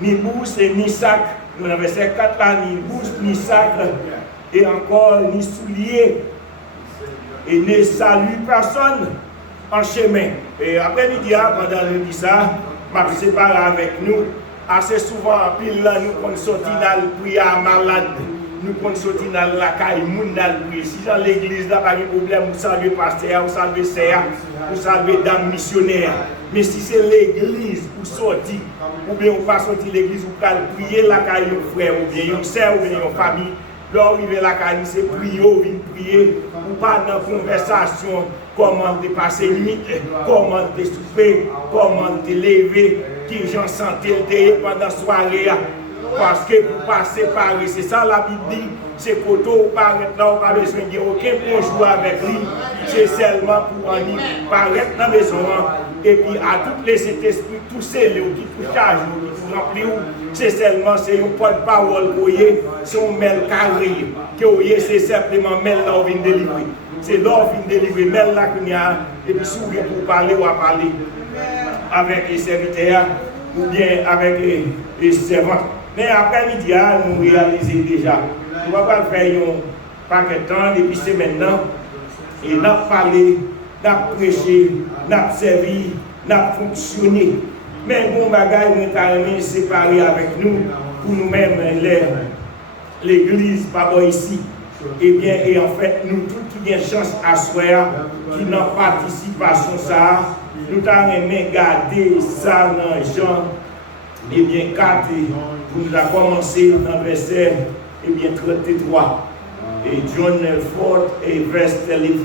ni bourse ni sac. Nous avons ces 4 là, ni bourse ni sac, et encore ni souliers. Et ne salue personne en chemin. Et après-midi, pendant le midi, ça, je me sépare avec nous. Assez souvent, pile là, nous pouvons sortir dans le prière malade. Nous pouvons sortir dans la caille, nous dans le prière. Si dans l'église, là, pas de problème, vous saluez pasteur, vous saluez serre, vous saluez dame missionnaire. Mais si c'est l'église, vous sortez, ou bien vous pas sortir l'église, vous pouvez prier la caille, vos frères, ou bien vos sœurs, ou bien vos familles. Là, arrivé la caille, c'est prier, prier, ou pas dans la conversation, comment te passer limite, comment te souper, comment te lever, qui j'en sentais pendant la soirée. Parce que pour pas séparer, c'est ça la Bible dit, c'est que vous paraître là, vous n'avez pas besoin de aucun bonjour avec lui, c'est seulement pour en paraître dans la maison. Et puis à tous les Saint-Esprit, tous ces lieux qui vous chargent, qui vous remplissent, c'est seulement c'est un porte-parole, c'est un mail carré, que c'est simplement mail là où vient délivrer. C'est là où vient délivrer, mail là qu'il y a, et puis s'ouvrir pour parler ou à parler avec les serviteurs ou bien avec les servantes. Mais après-midi, nous réalisons déjà. Nous ne pouvons pas faire un paquet de temps, et puis c'est maintenant. Et nous avons parlé, nous avons prêché, nous avons servi, nous avons fonctionné. Mais bon bagage, nous avons séparé avec nous, pour nous-mêmes, l'église, pas ici. Eh bien, et en fait, nous tous qui avons chance à soir, qui n'ont participation ça, nous avons aimé garder ça dans Jean, eh bien, 4, nous avons commencé dans le verset, eh bien, 33. Et John 4 et verset 33.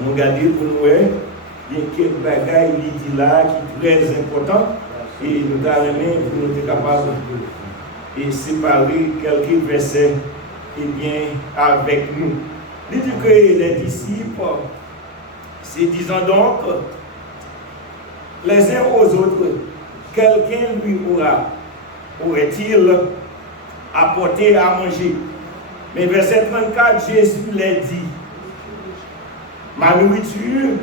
Nous regardons pour nous, il y a quelques bagages qui dit là, qui est très important, et nous avons aimé pour nous être capables de séparer quelques versets, eh bien, avec nous. Il dit que les disciples, c'est disant donc, les uns aux autres, quelqu'un lui aurait-il apporté à manger? Mais verset 34, Jésus l'a dit, ma nourriture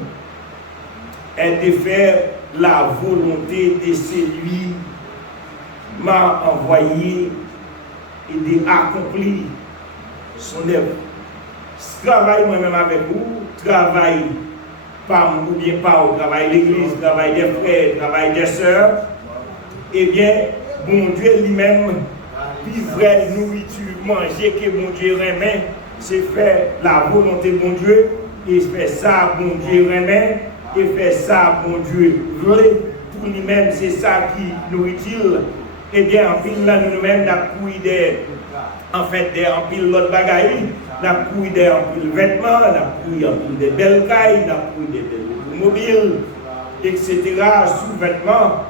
est de faire la volonté de celui qui m'a envoyé et d'accomplir son œuvre. Travaille moi-même avec vous, travaille pas ou bien pas au travail de l'église, travail des frères, travail des sœurs, eh bien, bon Dieu lui-même, vivrait nourriture, manger que bon Dieu remet, c'est faire la volonté de bon Dieu, et faire ça, bon Dieu remet, et faire ça, bon Dieu veut, pour lui-même, c'est ça qui nourrit-il, eh bien, en pile là, nous-mêmes, nous couillons en fait, en pile l'autre bagaille, nous couillons en pile vêtements, nous couillons en pile des belles cailles, nous couillons des belles automobiles, etc., sous-vêtements.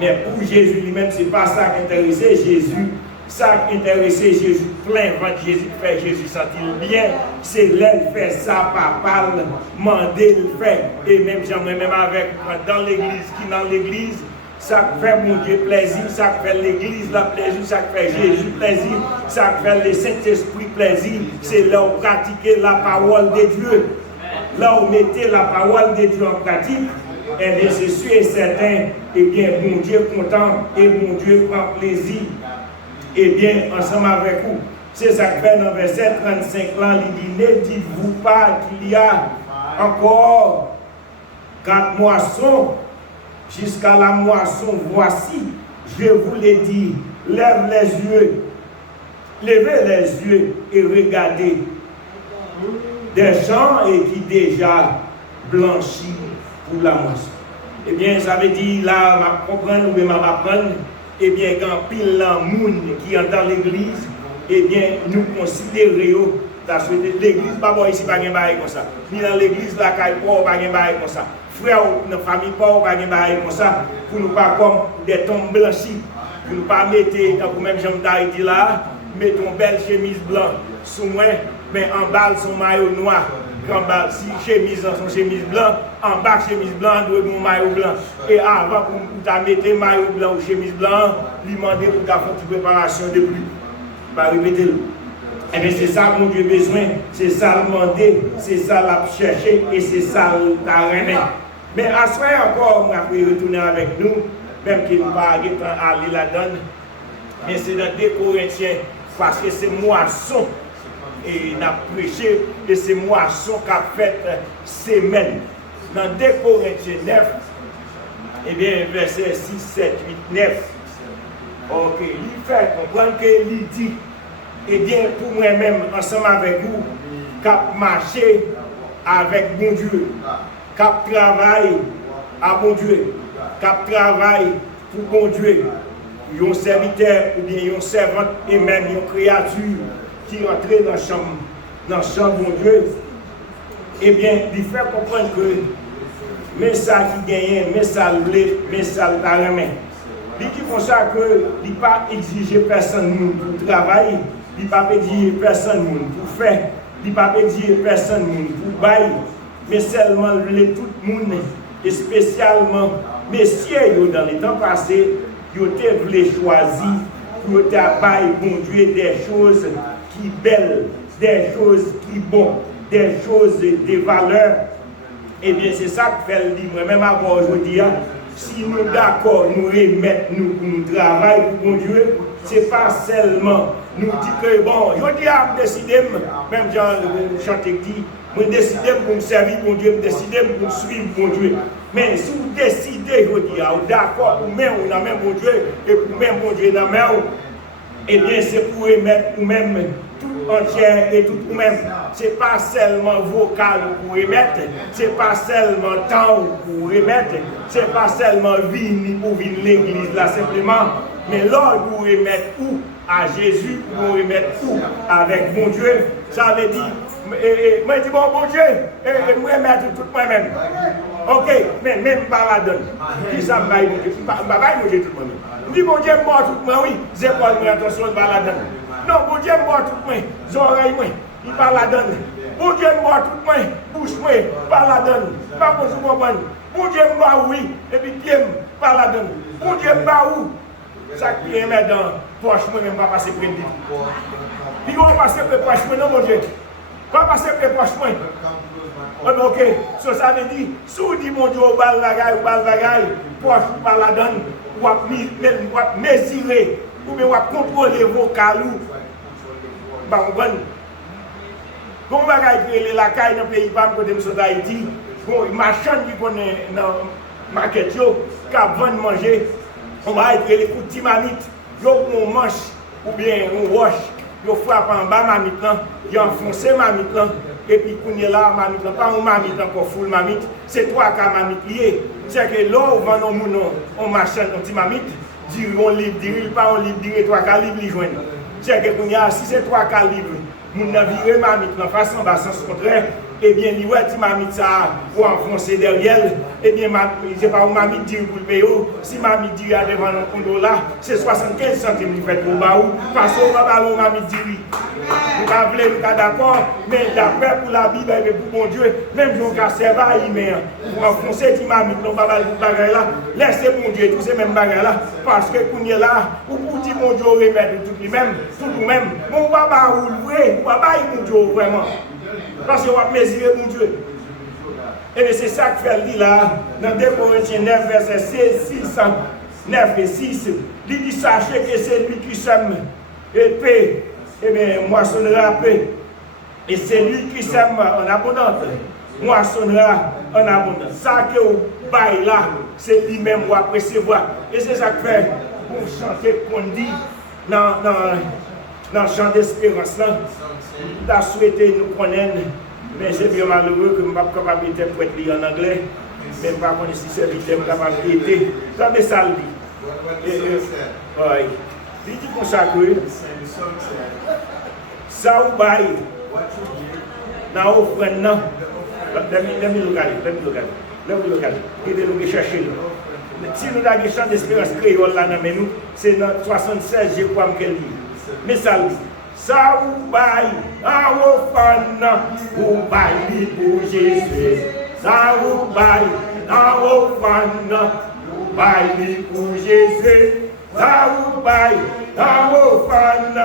Mais pour Jésus lui-même, ce n'est pas ça qui intéressait Jésus. Ça qui intéressait Jésus, plein ventre Jésus, fait Jésus sentir bien. C'est l'aile fait ça, papa, mandé le fait. Et même j'aimerais même avec, dans l'église, qui dans l'église, ça fait mon Dieu plaisir, ça fait l'église la plaisir, ça fait Jésus plaisir, ça fait le Saint-Esprit plaisir. C'est là où pratiquer la parole de Dieu. Là où mettez la parole de Dieu en pratique. Eh bien, c'est sûr et certain, eh bien, mon Dieu content et mon Dieu prend plaisir. Eh bien, ensemble avec vous, c'est ça que fait dans verset 35 là, il dit, ne dites-vous pas qu'il y a encore 4 moissons, jusqu'à la moisson, voici, je vous l'ai dit, lève les yeux, levez les yeux et regardez des champs et qui déjà blanchissent pour la moisson. Eh bien, ça veut dire, là, ma comprendre ou ma apprendre, eh bien, quand pile de monde qui est dans l'église, eh bien, nous considérons, parce que l'église, pas bon ici, pas de bail comme ça. Ni dans l'église, la caille pas, pas de bail comme ça. Frère, dans la famille, pas de bail comme ça. Pour nous pas comme des tombes blanchis. Pour nous pas mettre, comme même Jean dit là, mettons une belle chemise blanche sous moi, mais en bas, son maillot noir. En bas, si chemise son chemise blanche, en bas chemise blanche, doit être maillot blanc. Et avant pour mettre maillot blanc ou chemise blanche, lui demander pour faire une préparation de plus. Pas répéter. Eh bien c'est ça mon Dieu besoin, c'est ça le demander, c'est ça la chercher et c'est ça la remettre. Mais à ce moment encore, on va retourner avec nous, même qu'il ne va pas aller là-dedans. Mais c'est dans 2 Corinthiens, parce que c'est moisson. Et n'a prêché et c'est moisson qu'a fait semaine. Dans 2 Corinthiens 9, eh bien, verset 6, 7, 8, 9. Ok, il fait comprendre qu'il dit, eh bien, pour moi-même, ensemble avec vous, cap marcher avec bon Dieu, cap travail à bon Dieu, cap travail pour bon Dieu. Un serviteur ou bien un servante et même une créature qui rentre dans le champ bon Dieu, eh bien, il fait comprendre que mais ça qui gagne, mais ça le remet. Il dit comme ça que il ne pas exiger personne pour travailler, il ne pas exiger personne pour faire, il ne pas exiger personne pour bailler, mais seulement tout le monde, et spécialement messieurs dans les temps passés, ils ont voulu choisir pour travailler bon Dieu des choses qui belles, des choses qui bonnes, des choses de valeur. Eh bien, c'est ça que fait le livre. Même avant aujourd'hui, si nous d'accord, nous remettons nous pour nous travailler pour bon Dieu, ce n'est pas seulement nous dire que bon, je dis à me décider, même Jean Chanté dit, je décide pour me servir bon Dieu, je décide pour me suivre bon Dieu. Mais si vous décidez, je dis, d'accord, pour même on a même bon Dieu, et pour même bon Dieu dans même, eh bien, c'est pour remettre nous-mêmes tout entier et tout nous-mêmes. Ce n'est pas seulement vocal pour remettre, ce n'est pas seulement temps pour remettre, ce n'est pas seulement vie pour venir l'église là simplement, mais l'ordre pour remettre où à Jésus, pour remettre où avec mon Dieu. Ça veut dire, moi je dis bon Dieu, et moi remettre tout moi-même. Ok, mais même pas la donne. Qui ça me va mon Dieu? Pas mon Dieu tout moi-même. Je dis bon Dieu, moi tout moi, oui, j'ai pas de attention, je vais la donne. Non, bon Dieu, moi tout moi, les oreilles moi, il pas la donne. Bon Dieu, moi tout moi, bouche moi, pas la donne. Pas pour vous comprendre. Bon Dieu, moi oui, et puis pied, pas la donne. Bon Dieu, pas où? Chaque pied met dans poche, moi même pas passer près de lui. Puis on va passer près de poche, moi non, mon Dieu. Pas passer près de poche, moi. Ok, ça veut dire, si vous dites mon Dieu, au bal bagaille, poche pas la donne, ou à mesurer, ou bien à contrôler vos calous. Bah, on va. Comme bagaille qui la caille dans le pays, pas côté de Haïti, bon, machin qui connaît dans le market, qui a besoin de manger, on va être les coups de timamite, on manche, ou bien on roche, on frappe en bas mamite, on enfonce mamite, et puis qu'on est là, mamite, pas un mamite encore full mamite, c'est 3 cas mamite liés. c'est que là, on vend nos mounons, on marchand, on petit mamite, dire on livre, dire pas on livre, dire 3 calibres, ils joignent. C'est que si c'est 3 calibres, mon navire mamite, en façon bas, sens contraire, eh bien, il y a mamite ça pour enfoncer derrière, eh bien, je sais pas où mamite dit pour le payer, si mamite dit à devant un compte là, c'est 75 centimes qu'il fait pour baou, parce qu'on va pas mamite dit oui. Vous ne voulez pas d'accord, mais d'après pour la Bible et pour mon Dieu, même si on a servi à y pour enfoncer qui mamite, non pas mal de bagages là, laissez mon Dieu tous ces mêmes bagages là, parce que quand il est là, ou pour dire mon Dieu remettre tout lui-même, tout nous-mêmes, mon papa ou le vrai, ou papa mon Dieu vraiment. Parce qu'on va mesurer mon Dieu. Et c'est ça que fait dit là, dans 2 Corinthiens 9, verset 6, 9 et 6. Il dit, sachez que c'est lui qui sème épée, et bien moissonnera paix. Et c'est lui qui sème en abondance, moissonnera en abondance. Ça que vous baillez là, c'est lui-même qui va recevoir. Et c'est ça que fait pour chanter qu'on dit dans le chant d'espérance là. Je souhaité nous connaître, mais c'est bien malheureux que je ne suis pas capable d'interpréter en anglais, mais je ne sais pas si c'est capable d'aider. Ça me salue. Oui. Il dit comme ça que ça ou bail dans l'offrande, let me look at it. Il nous chercher. Si nous avons un chant d'espérance créole là, c'est dans 76, je crois qu'elle dit. Mais ça dit. Ça ou bail, à offrande, ou bail pour Jésus. Ça ou bail, à offrande, ou bail pour Jésus. Ça ou bail, à offrande,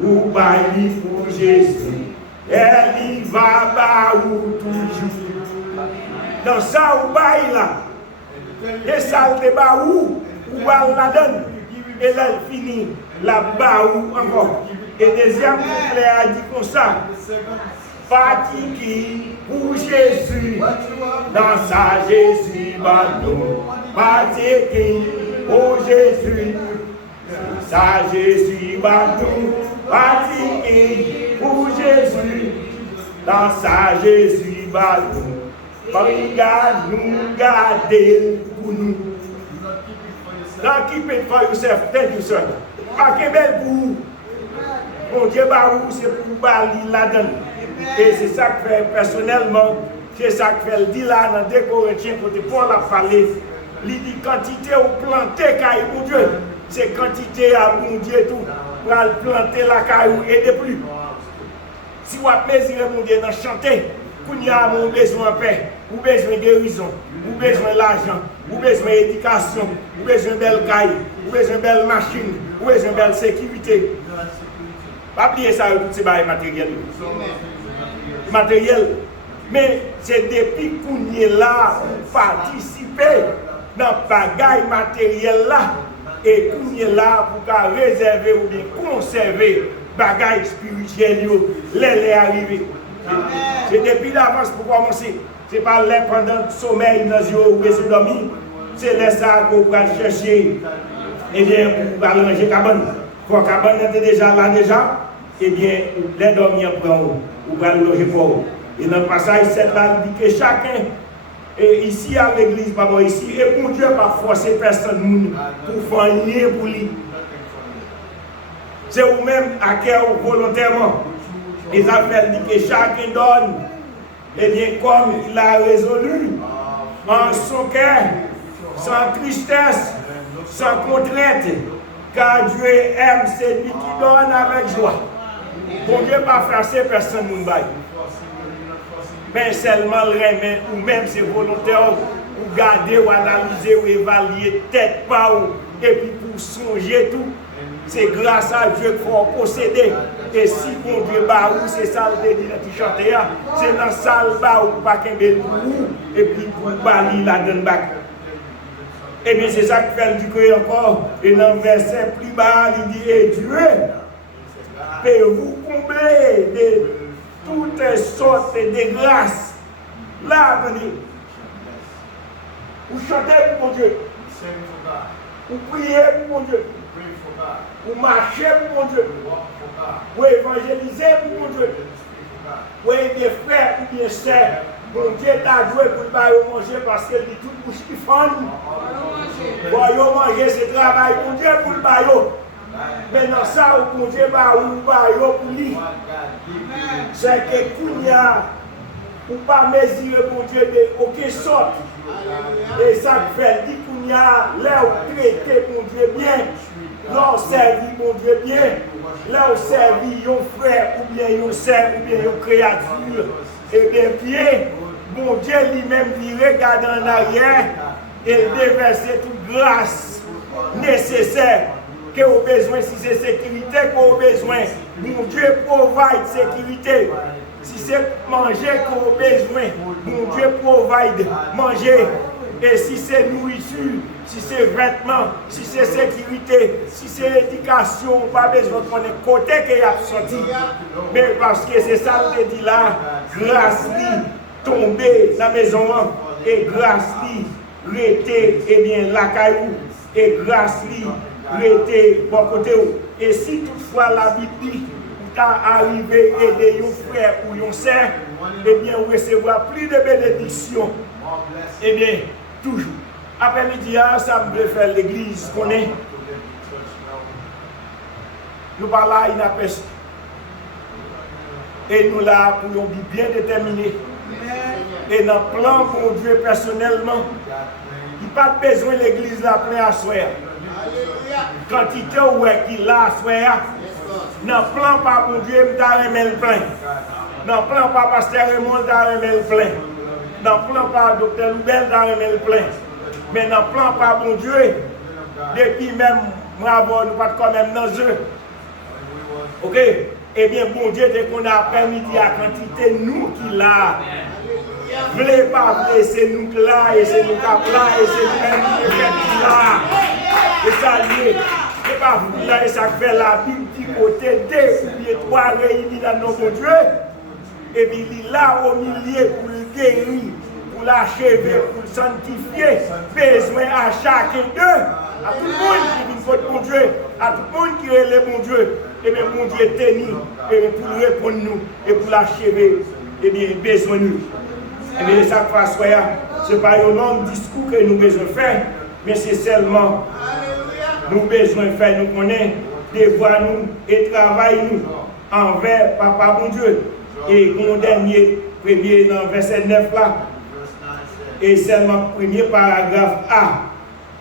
ou bail pour Jésus. Elle y va bas ou toujours. Dans ça ou bail là, et ça le bas ou va la donne. Et là, elle finit la bas ou encore. Et deuxième couplet a dit comme ça, fatigué pour Jésus, dans sa Jésus bâton, fatigué pour Jésus, dans sa Jésus bâton, fatigué pour Jésus, dans sa Jésus bâton, regarde nous garder pour nous. Now keep it for yourself, thank you sir. Pas que belle pour vous. Mon Dieu, c'est pour bali la donne. Et c'est ça que fait personnellement, c'est ça que fait le dit là dans 2 Corinthiens, côté Paul a parlé. Il dit quantité ou planter caillou, mon Dieu. C'est quantité à mon Dieu tout. Pour planter la caillou et de plus. Si vous avez plaisir, mon Dieu, dans chanter, vous avez besoin de paix, vous avez besoin de guérison, vous avez besoin d'argent, vous avez besoin d'éducation, vous avez besoin de belle caille, vous avez besoin de belle machine, vous avez besoin de belle sécurité. Pas oublier ça, tous ces bagages matériels. Mais c'est depuis qu'on est là pour participer dans les bagages matériels là et qu'on est là pour réserver ou bien conserver les bagages spirituels, les arriver. C'est depuis l'avance pour commencer. Ce n'est pas les pendant le sommeil dans les yeux ou les dormir. C'est les ça qu'on va chercher. Eh bien, pour aller manger cabane. Quand cabane était déjà là déjà, eh bien, les dormir pour ou pour aller loger pour eux. Et dans le passage, cette là dit que chacun, et ici à l'église, papa, ici, et pour Dieu, pas forcer personne pour faire rien pour lui. C'est vous-même à cœur volontairement. Les affaires disent que chacun donne, et bien, comme il a résolu, en son cœur, sans tristesse, sans contrainte, car Dieu aime celui qui donne avec joie. Pour Dieu, pas forcer personne ne baille. Mais seulement le remet, ou même c'est volontaire, ou garder, ou analyser, ou évaluer, tête pas, et puis pour songer tout. C'est grâce à Dieu qu'il faut posséder. Et si bon Dieu bah où c'est ça le dit dans chanter, c'est dans ça le bas ou pas qu'un bel ou et puis pour bali la donne bac. Et bien c'est ça qui fait du cœur encore. Et dans le verset plus bas, il dit et Dieu peut vous combler de toutes sortes de grâces. Là, attendez. Vous chantez pour mon Dieu. Vous priez pour mon Dieu. Vous marchez pour mon Dieu. Vous évangélisez pour mon Dieu. Vous aider frères ou bien sœurs Bon Dieu t'a joué pour le bail manger parce que dit toute bouche qui fond. Bon, yo manger c'est travail bon Dieu pour le bail. Maintenant ça bon Dieu ba ou bail pour lui. C'est que kounya ou pas mesurer bon Dieu de aucune sorte. Et ça fait dit kounya là où traiter bon Dieu bien. Là où servir bon Dieu bien. Là où servir yon frère ou bien yon sœur ou bien yon créature. Et bien, bon Dieu lui-même, il regarde en arrière et déverser toute grâce nécessaire que vous avez besoin. Si c'est sécurité que vous avez besoin, bon Dieu provide sécurité. Si c'est manger que vous avez besoin, bon Dieu provide manger. Et si c'est nourriture, si c'est vêtements, si c'est sécurité, si c'est éducation, pas besoin de connaître côté qu'il a sorti. Mais parce que c'est ça que je dis là, grâce lui tomber dans la maison et grâce lui rester et bien la caillou et grâce lui rester bon côté. Et si toutefois la Bible dit t'as arrivé à aider un frère ou un sœur, eh bien vous recevoir plus de bénédictions. Eh bien, toujours. Après-midi, ça me veut faire l'église qu'on est. Nous parlons là, il n'a pas. Et nous là, pour nous bien déterminés. Et dans le plan pour Dieu personnellement, il n'y a pas besoin de l'église là plein à soir. Quantité où est qu'il a à soir, dans le plan pas pour Dieu, il a remis le plein. Dans le plan pas pasteur Raymond, il a remis le plein. Dans le plan pas docteur Loubel, il a remis le plein. Mais dans le plan pas bon Dieu, depuis même, nous n'avons pas quand même dans eux. Ok? Eh bien, bon Dieu, dès qu'on a après-midi à quantité, nous qui là, voulez pas voulez, c'est nous qui là, et c'est nous qui là, et c'est nous-mêmes qui là. Et ça lié. C'est pas vous là, et ça fait la Bible du côté deux ou bien trois réunis dans nos bon Dieu. Et puis il est là au milieu pour le guérir, pour l'achever, pour le sanctifier. Besoin à chacun d'eux, à tout le monde qui vit votre bon Dieu, à tout le monde qui est le bon Dieu. Et bien, mon Dieu tenir, et pour lui répondre nous, et pour l'achever, et bien, besoin de nous. Et bien, ça passe, ce n'est pas un long discours que nous devons faire, mais c'est seulement, nous besoin de faire, nous connaissons, devoir nous, et travailler nous, envers Papa, bon Dieu. Et mon dernier, premier, dans verset 9 là, et seulement premier paragraphe A,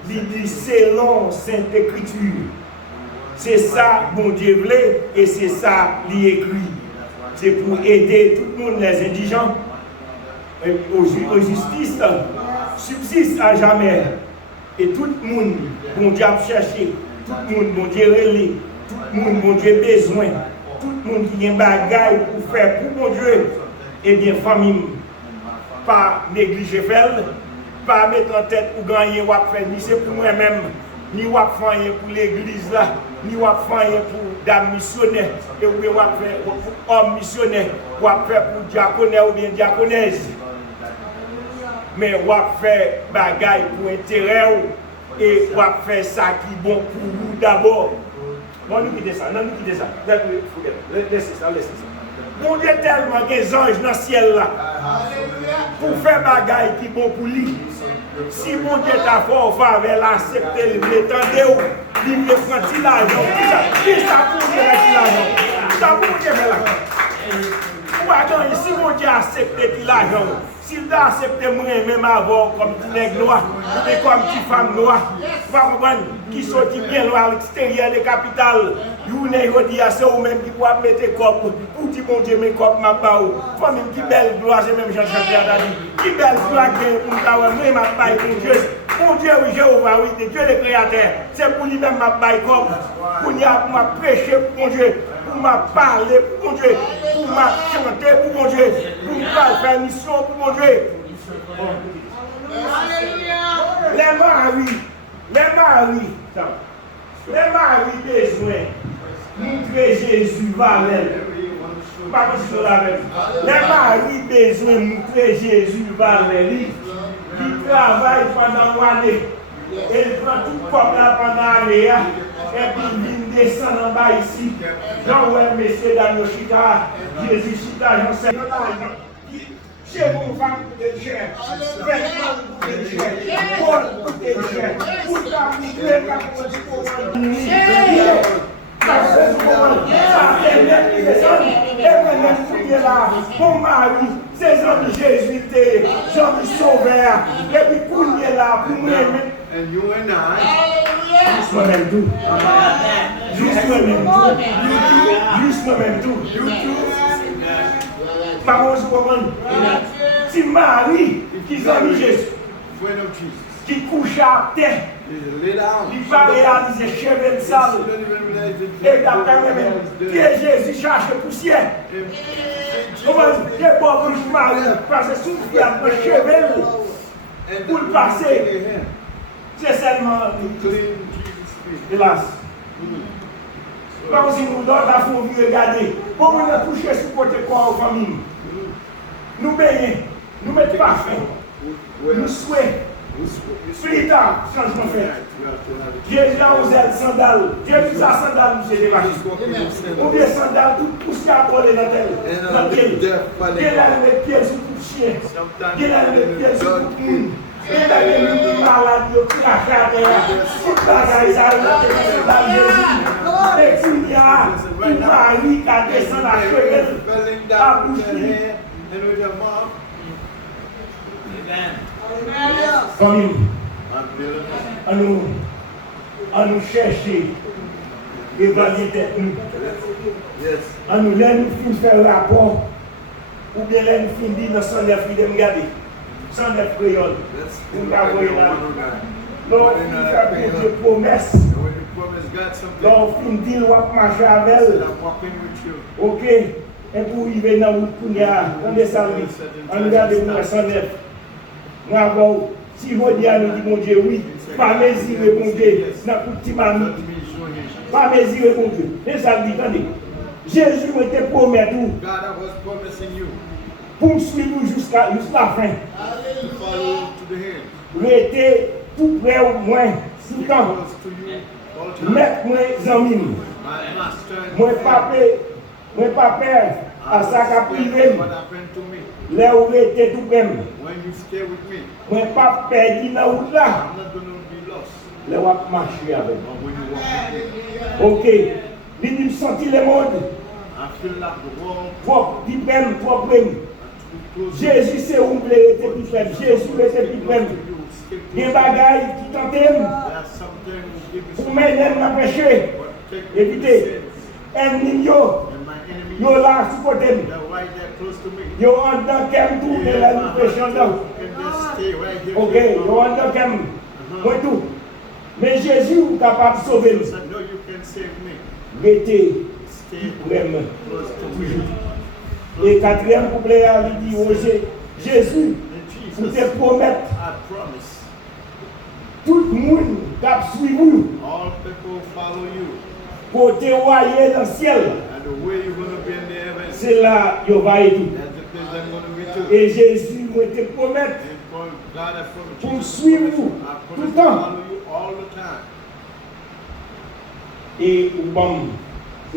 il dit, selon Sainte Écriture. C'est ça, bon Dieu voulait, et c'est ça, il écrit. C'est pour aider tout le monde, les indigents, aux justices, subsiste à jamais. Et tout le monde, bon Dieu a cherché, tout le monde, bon Dieu relé, tout le monde, bon Dieu besoin, tout le monde qui a un bagage pour faire pour bon Dieu, et bien, famille, pas négliger faire, pas mettre en tête pour gagner ou faire, ni c'est pour moi-même, ni ou faire pour l'église là. Ni ou faire pour dame missionnaire, et ou bien faire pour homme missionnaire, ou faire pour diaconnaire ou bien diaconnaise. Mais ou faire bagaille pour intérêt et ou faire ça qui est bon pour vous d'abord. Non, nous quittons ça, non, nous quittons ça. Laissez ça, laissez ça. Bon Dieu tellement des anges dans le ciel là, pour faire bagaille qui est bon pour lui. Si mon Dieu t'a fait au faveur, l'accepter, l'étendez-vous, il me prend l'argent. Qui ça pour Dieu avec l'argent? Ça pour Dieu avec l'argent. Ou attends, si mon Dieu accepte l'argent, s'il a accepté moi-même avant comme petit nègre noir, ou comme petite femme noire, vous comprenez, qui sortit bien loin à l'extérieur des capitales, vous n'avez pas dit à ceux même qui peuvent mettre des copes, pour dire mon Dieu, mes copes, ma bao, pour même qui belle gloire, c'est même Jean-Jacques Dadi, qui belle gloire, pour me ma baille pour Dieu. Mon Dieu, oui, Jéhovah, oui, Dieu le Créateur, c'est pour lui-même ma baille comme, pour me prêcher pour mon Dieu, pour me parler pour mon Dieu, pour me chanter pour mon Dieu, pour me faire mission pour mon Dieu. Les maris besoin montrer Jésus valeur. Pas comme ça avec. Les maris besoin montrer Jésus valeur. Il travaille pendant l'année. Il prend tout comme là pendant l'année. Et puis il descend en bas ici. Jean ouais, messieurs, dans nos chita, Jésus chita, j'en sais. Chez vos femmes, coûtez cher. Vêtements, coûtez cher. Paul, coûtez cher. Pour ta vie, la mon mari, c'est Jean-Jésus, Jean-Sauveur, et puis pour nous là, pour nous aimer. And you and I, Juste moi-même tout. Juste moi-même tout. Juste moi-même tout. Maman, je comprends. Si Marie, qui est Jésus, friend of Jesus, qui couche à terre, lay down. il va réaliser cheveux sale. Et d'après moi-même, que Jésus cherche poussière. Comment il est bon pour le mari, parce que son fils a un cheveux pour le passer. C'est seulement hélas. Pas aussi nous d'autres à faut regarder. Pour nous toucher sur côté quoi aux familles. Nous baignons, nous mettons parfait. Nous souhaitons. Plus tard, changement fait. Jésus a osé le sandal. Jésus a sandal, monsieur Dévachi. Ou bien sandal, tout poussé à coller dans le pied. Il a les pieds sur tout chien. Il a les pieds sur tout monde. Il a les malades qui a fait toute la gaille, ça a Jésus. Et puis il y a une Marie qui a descendu à chevel, à boucher. Famille, à nous chercher évaluer tête nous. À nous laisser faire rapport, ou bien laisser finir dans son œuvre de me garder. Son œuvre créole. Pour nous envoyer là. Lorsqu'on fait des promesses, lorsqu'on dit qu'on va marcher avec elle, ok, et pour arriver dans le Kounia, dans les salles, on regarde pour son œuvre. Si vous dites à nous, mon Dieu, oui, pas mesurer, mon Dieu, dans le petit mamie. Pas mesurer, mon Dieu. Et ça dit, attendez, Jésus était promis tout. Pour me suivre jusqu'à la fin. Vous étiez tout près au moins, tout le temps. Mettre mes amis. Moi, pas peur à ça qu'a privé. Là où j'étais tout près. Moi, pas perdu dans la route là. Là où je marche avec. Ok. Il me sentit le monde. Propre, propre. Jésus c'est où il était plus faible. Jésus était plus faible. Il y a des bagailles qui tentent. Pour m'aider à pécher. Évitez. Ennemi yo là sous côté. Yo en tant qu'un tout de la péchant. Ok, yo en tant qu'un. Moi tout. Mais Jésus est capable de sauver nous. Mettez vraiment toujours. Et quatrième couplet, il dit Jésus, vous te promettre tout le monde qui suit vous. Pour te voyer dans le ciel. C'est là que vous allez tout. Et Jésus vous te promettre pour suivre vous tout le temps. Et vous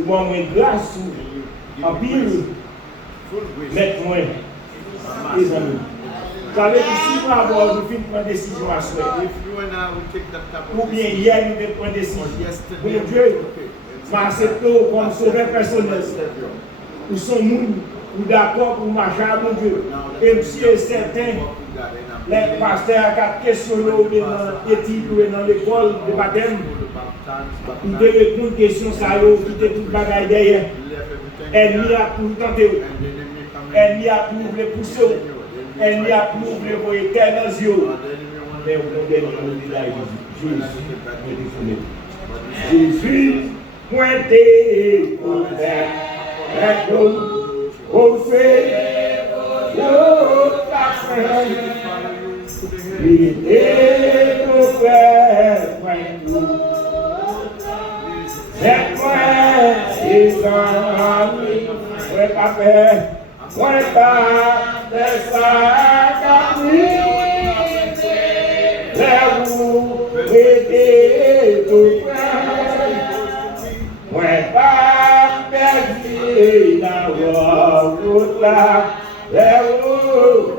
m'avez grâce en pile. Mettez-moi les amis. Vous savez que si nous avons une décision à souhaiter, ou bien hier nous devons prendre une décision, mon Dieu, m'acceptons comme sauveur personnel. Nous sommes nous d'accord pour marcher à mon Dieu. Et si c'est certain, les pasteurs qui questionnent dans l'école de baptême, ils devraient répondre aux questions, ça qui était tout le bagage derrière. Ennemi a tout tenté. Ennemi a tout voulu pousser. Ennemi a tout voulu voir éternel yeux. Mais on Jésus pointé au père, au fait, au café. Il est au père, c'est moi, ils ont mis, ouais, papa, ouais, pas de sac là où était tout près, ouais, pas perdu dans la route là où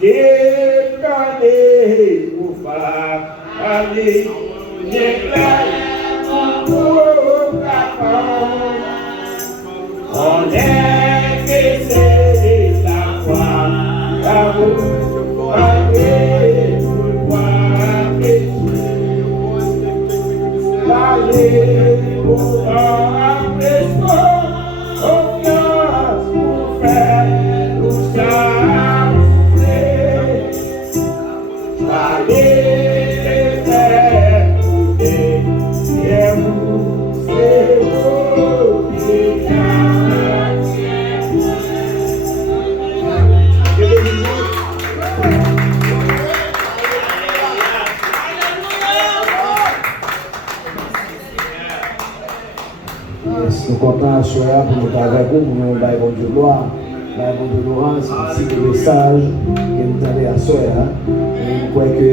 déclaré ou pas, allez, déclaré pour capable. On est que c'est la foi, l'amour, allez, pour voir que allez, pour après confiance pour faire tout ça. Nous comptons à Soya pour nous avec vous, pour nous donner bon Dieu gloire, bon Dieu Laurence, ainsi que le message que nous donnons à Soya. Je crois que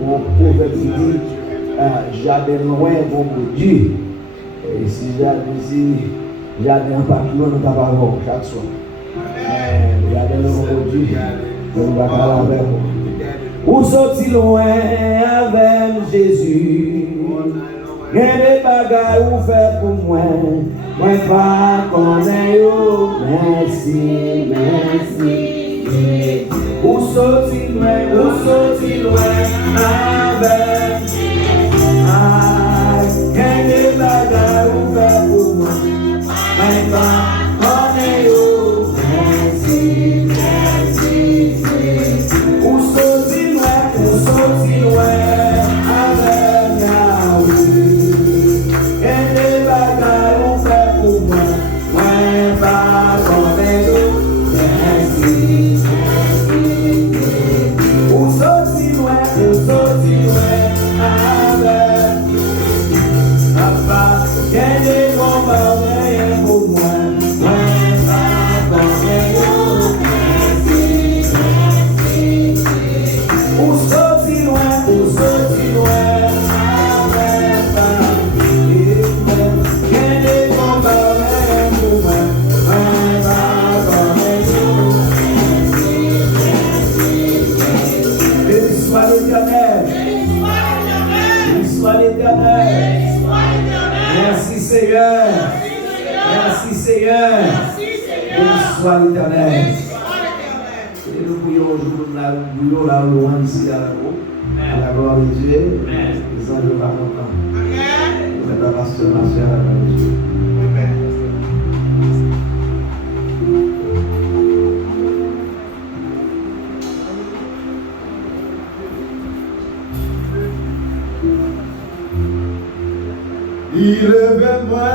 mon prophète dit jardin loin, bon Dieu. Et si jardin pas plus loin, nous n'avons pas voir chaque soir. Jardin loin, bon Dieu, nous ne allons pas avec vous. Où sorti loin avec Jésus? Rien de bagaille ou fait pour moi pas connaître yo, merci, merci. Où sorti loin avec rien de bagaille ou fait pour moi pas connaître yo, merci, merci. Où sorti loin soit l'Éternel. Et nous prions aujourd'hui là où loin ici à la gloire de Dieu. Les anges vont entendre. Vous êtes la pasteur, ma soeur, à la gloire de Dieu. Il est moi,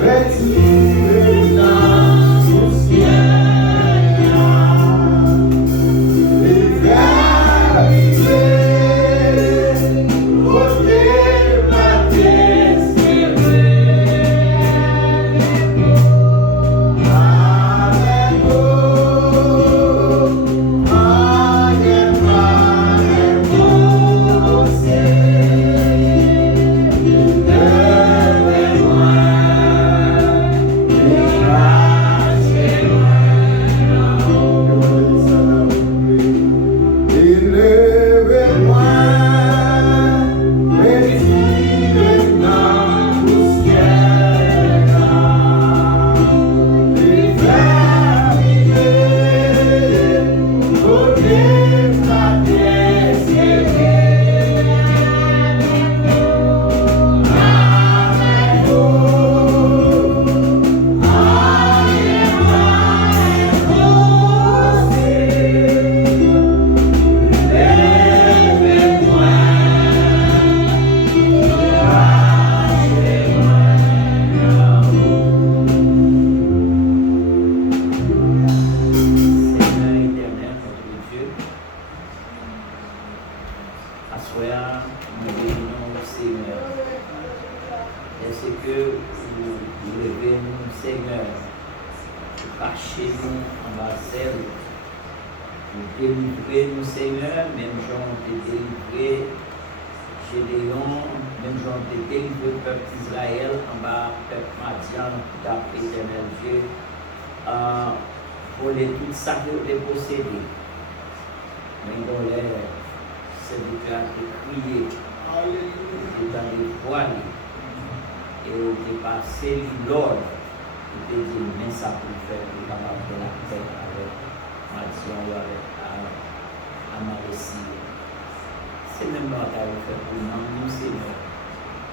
retiré dans son ciel, et vérifié, côté ma destinée, avec vous, voler tout ça que les posséder. Mais dans les serviteurs qui criaient, ils dans les voiles, et on est passé l'ordre, on te dit, mais ça pour faire pour capable de la paix avec Mathieu ou avec Amalessie. C'est même pas qu'à faire pour nous, Seigneur.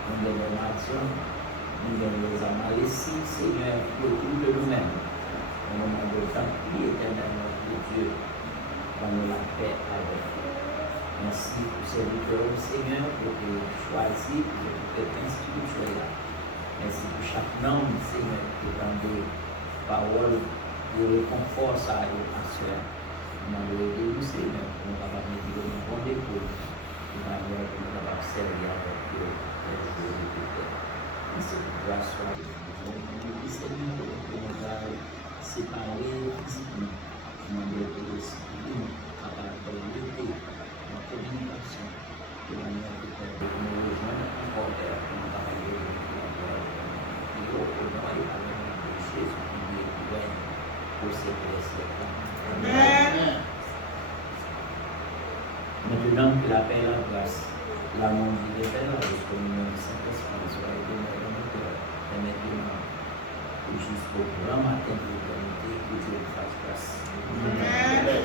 Nous avons Mathieu, nous avons les Amalessie, Seigneur, pour tout de nous-mêmes. Au moment de temps, prier éternellement pour Dieu, dans la paix avec nous. Merci pour ces victoires, Seigneur, pour que choisi, pour que spirituel là. Merci pour chaque homme, Seigneur, qui prend des paroles de réconfort à l'éducation. Nous avons aidé nous, Seigneur, pour nous avoir mis de bon dépôt, de manière que nous avons servi avec Dieu. Merci pour grâce à Dieu. Seigneur, pour nous avoir séparés physiquement. Nous avons été disciplinés, capables de lutter en communication, de manière que nous rejoignons encore vers nous travailler et au nom de Jésus qui est ouvert pour ces siècles. Amen. Maintenant que la paix et la grâce, l'amour du Père, la communion du Saint-Esprit soit demeurée dans nos cœurs, et maintenant jusqu'au grand matin de l'éternité, que Dieu nous fasse grâce. Amen.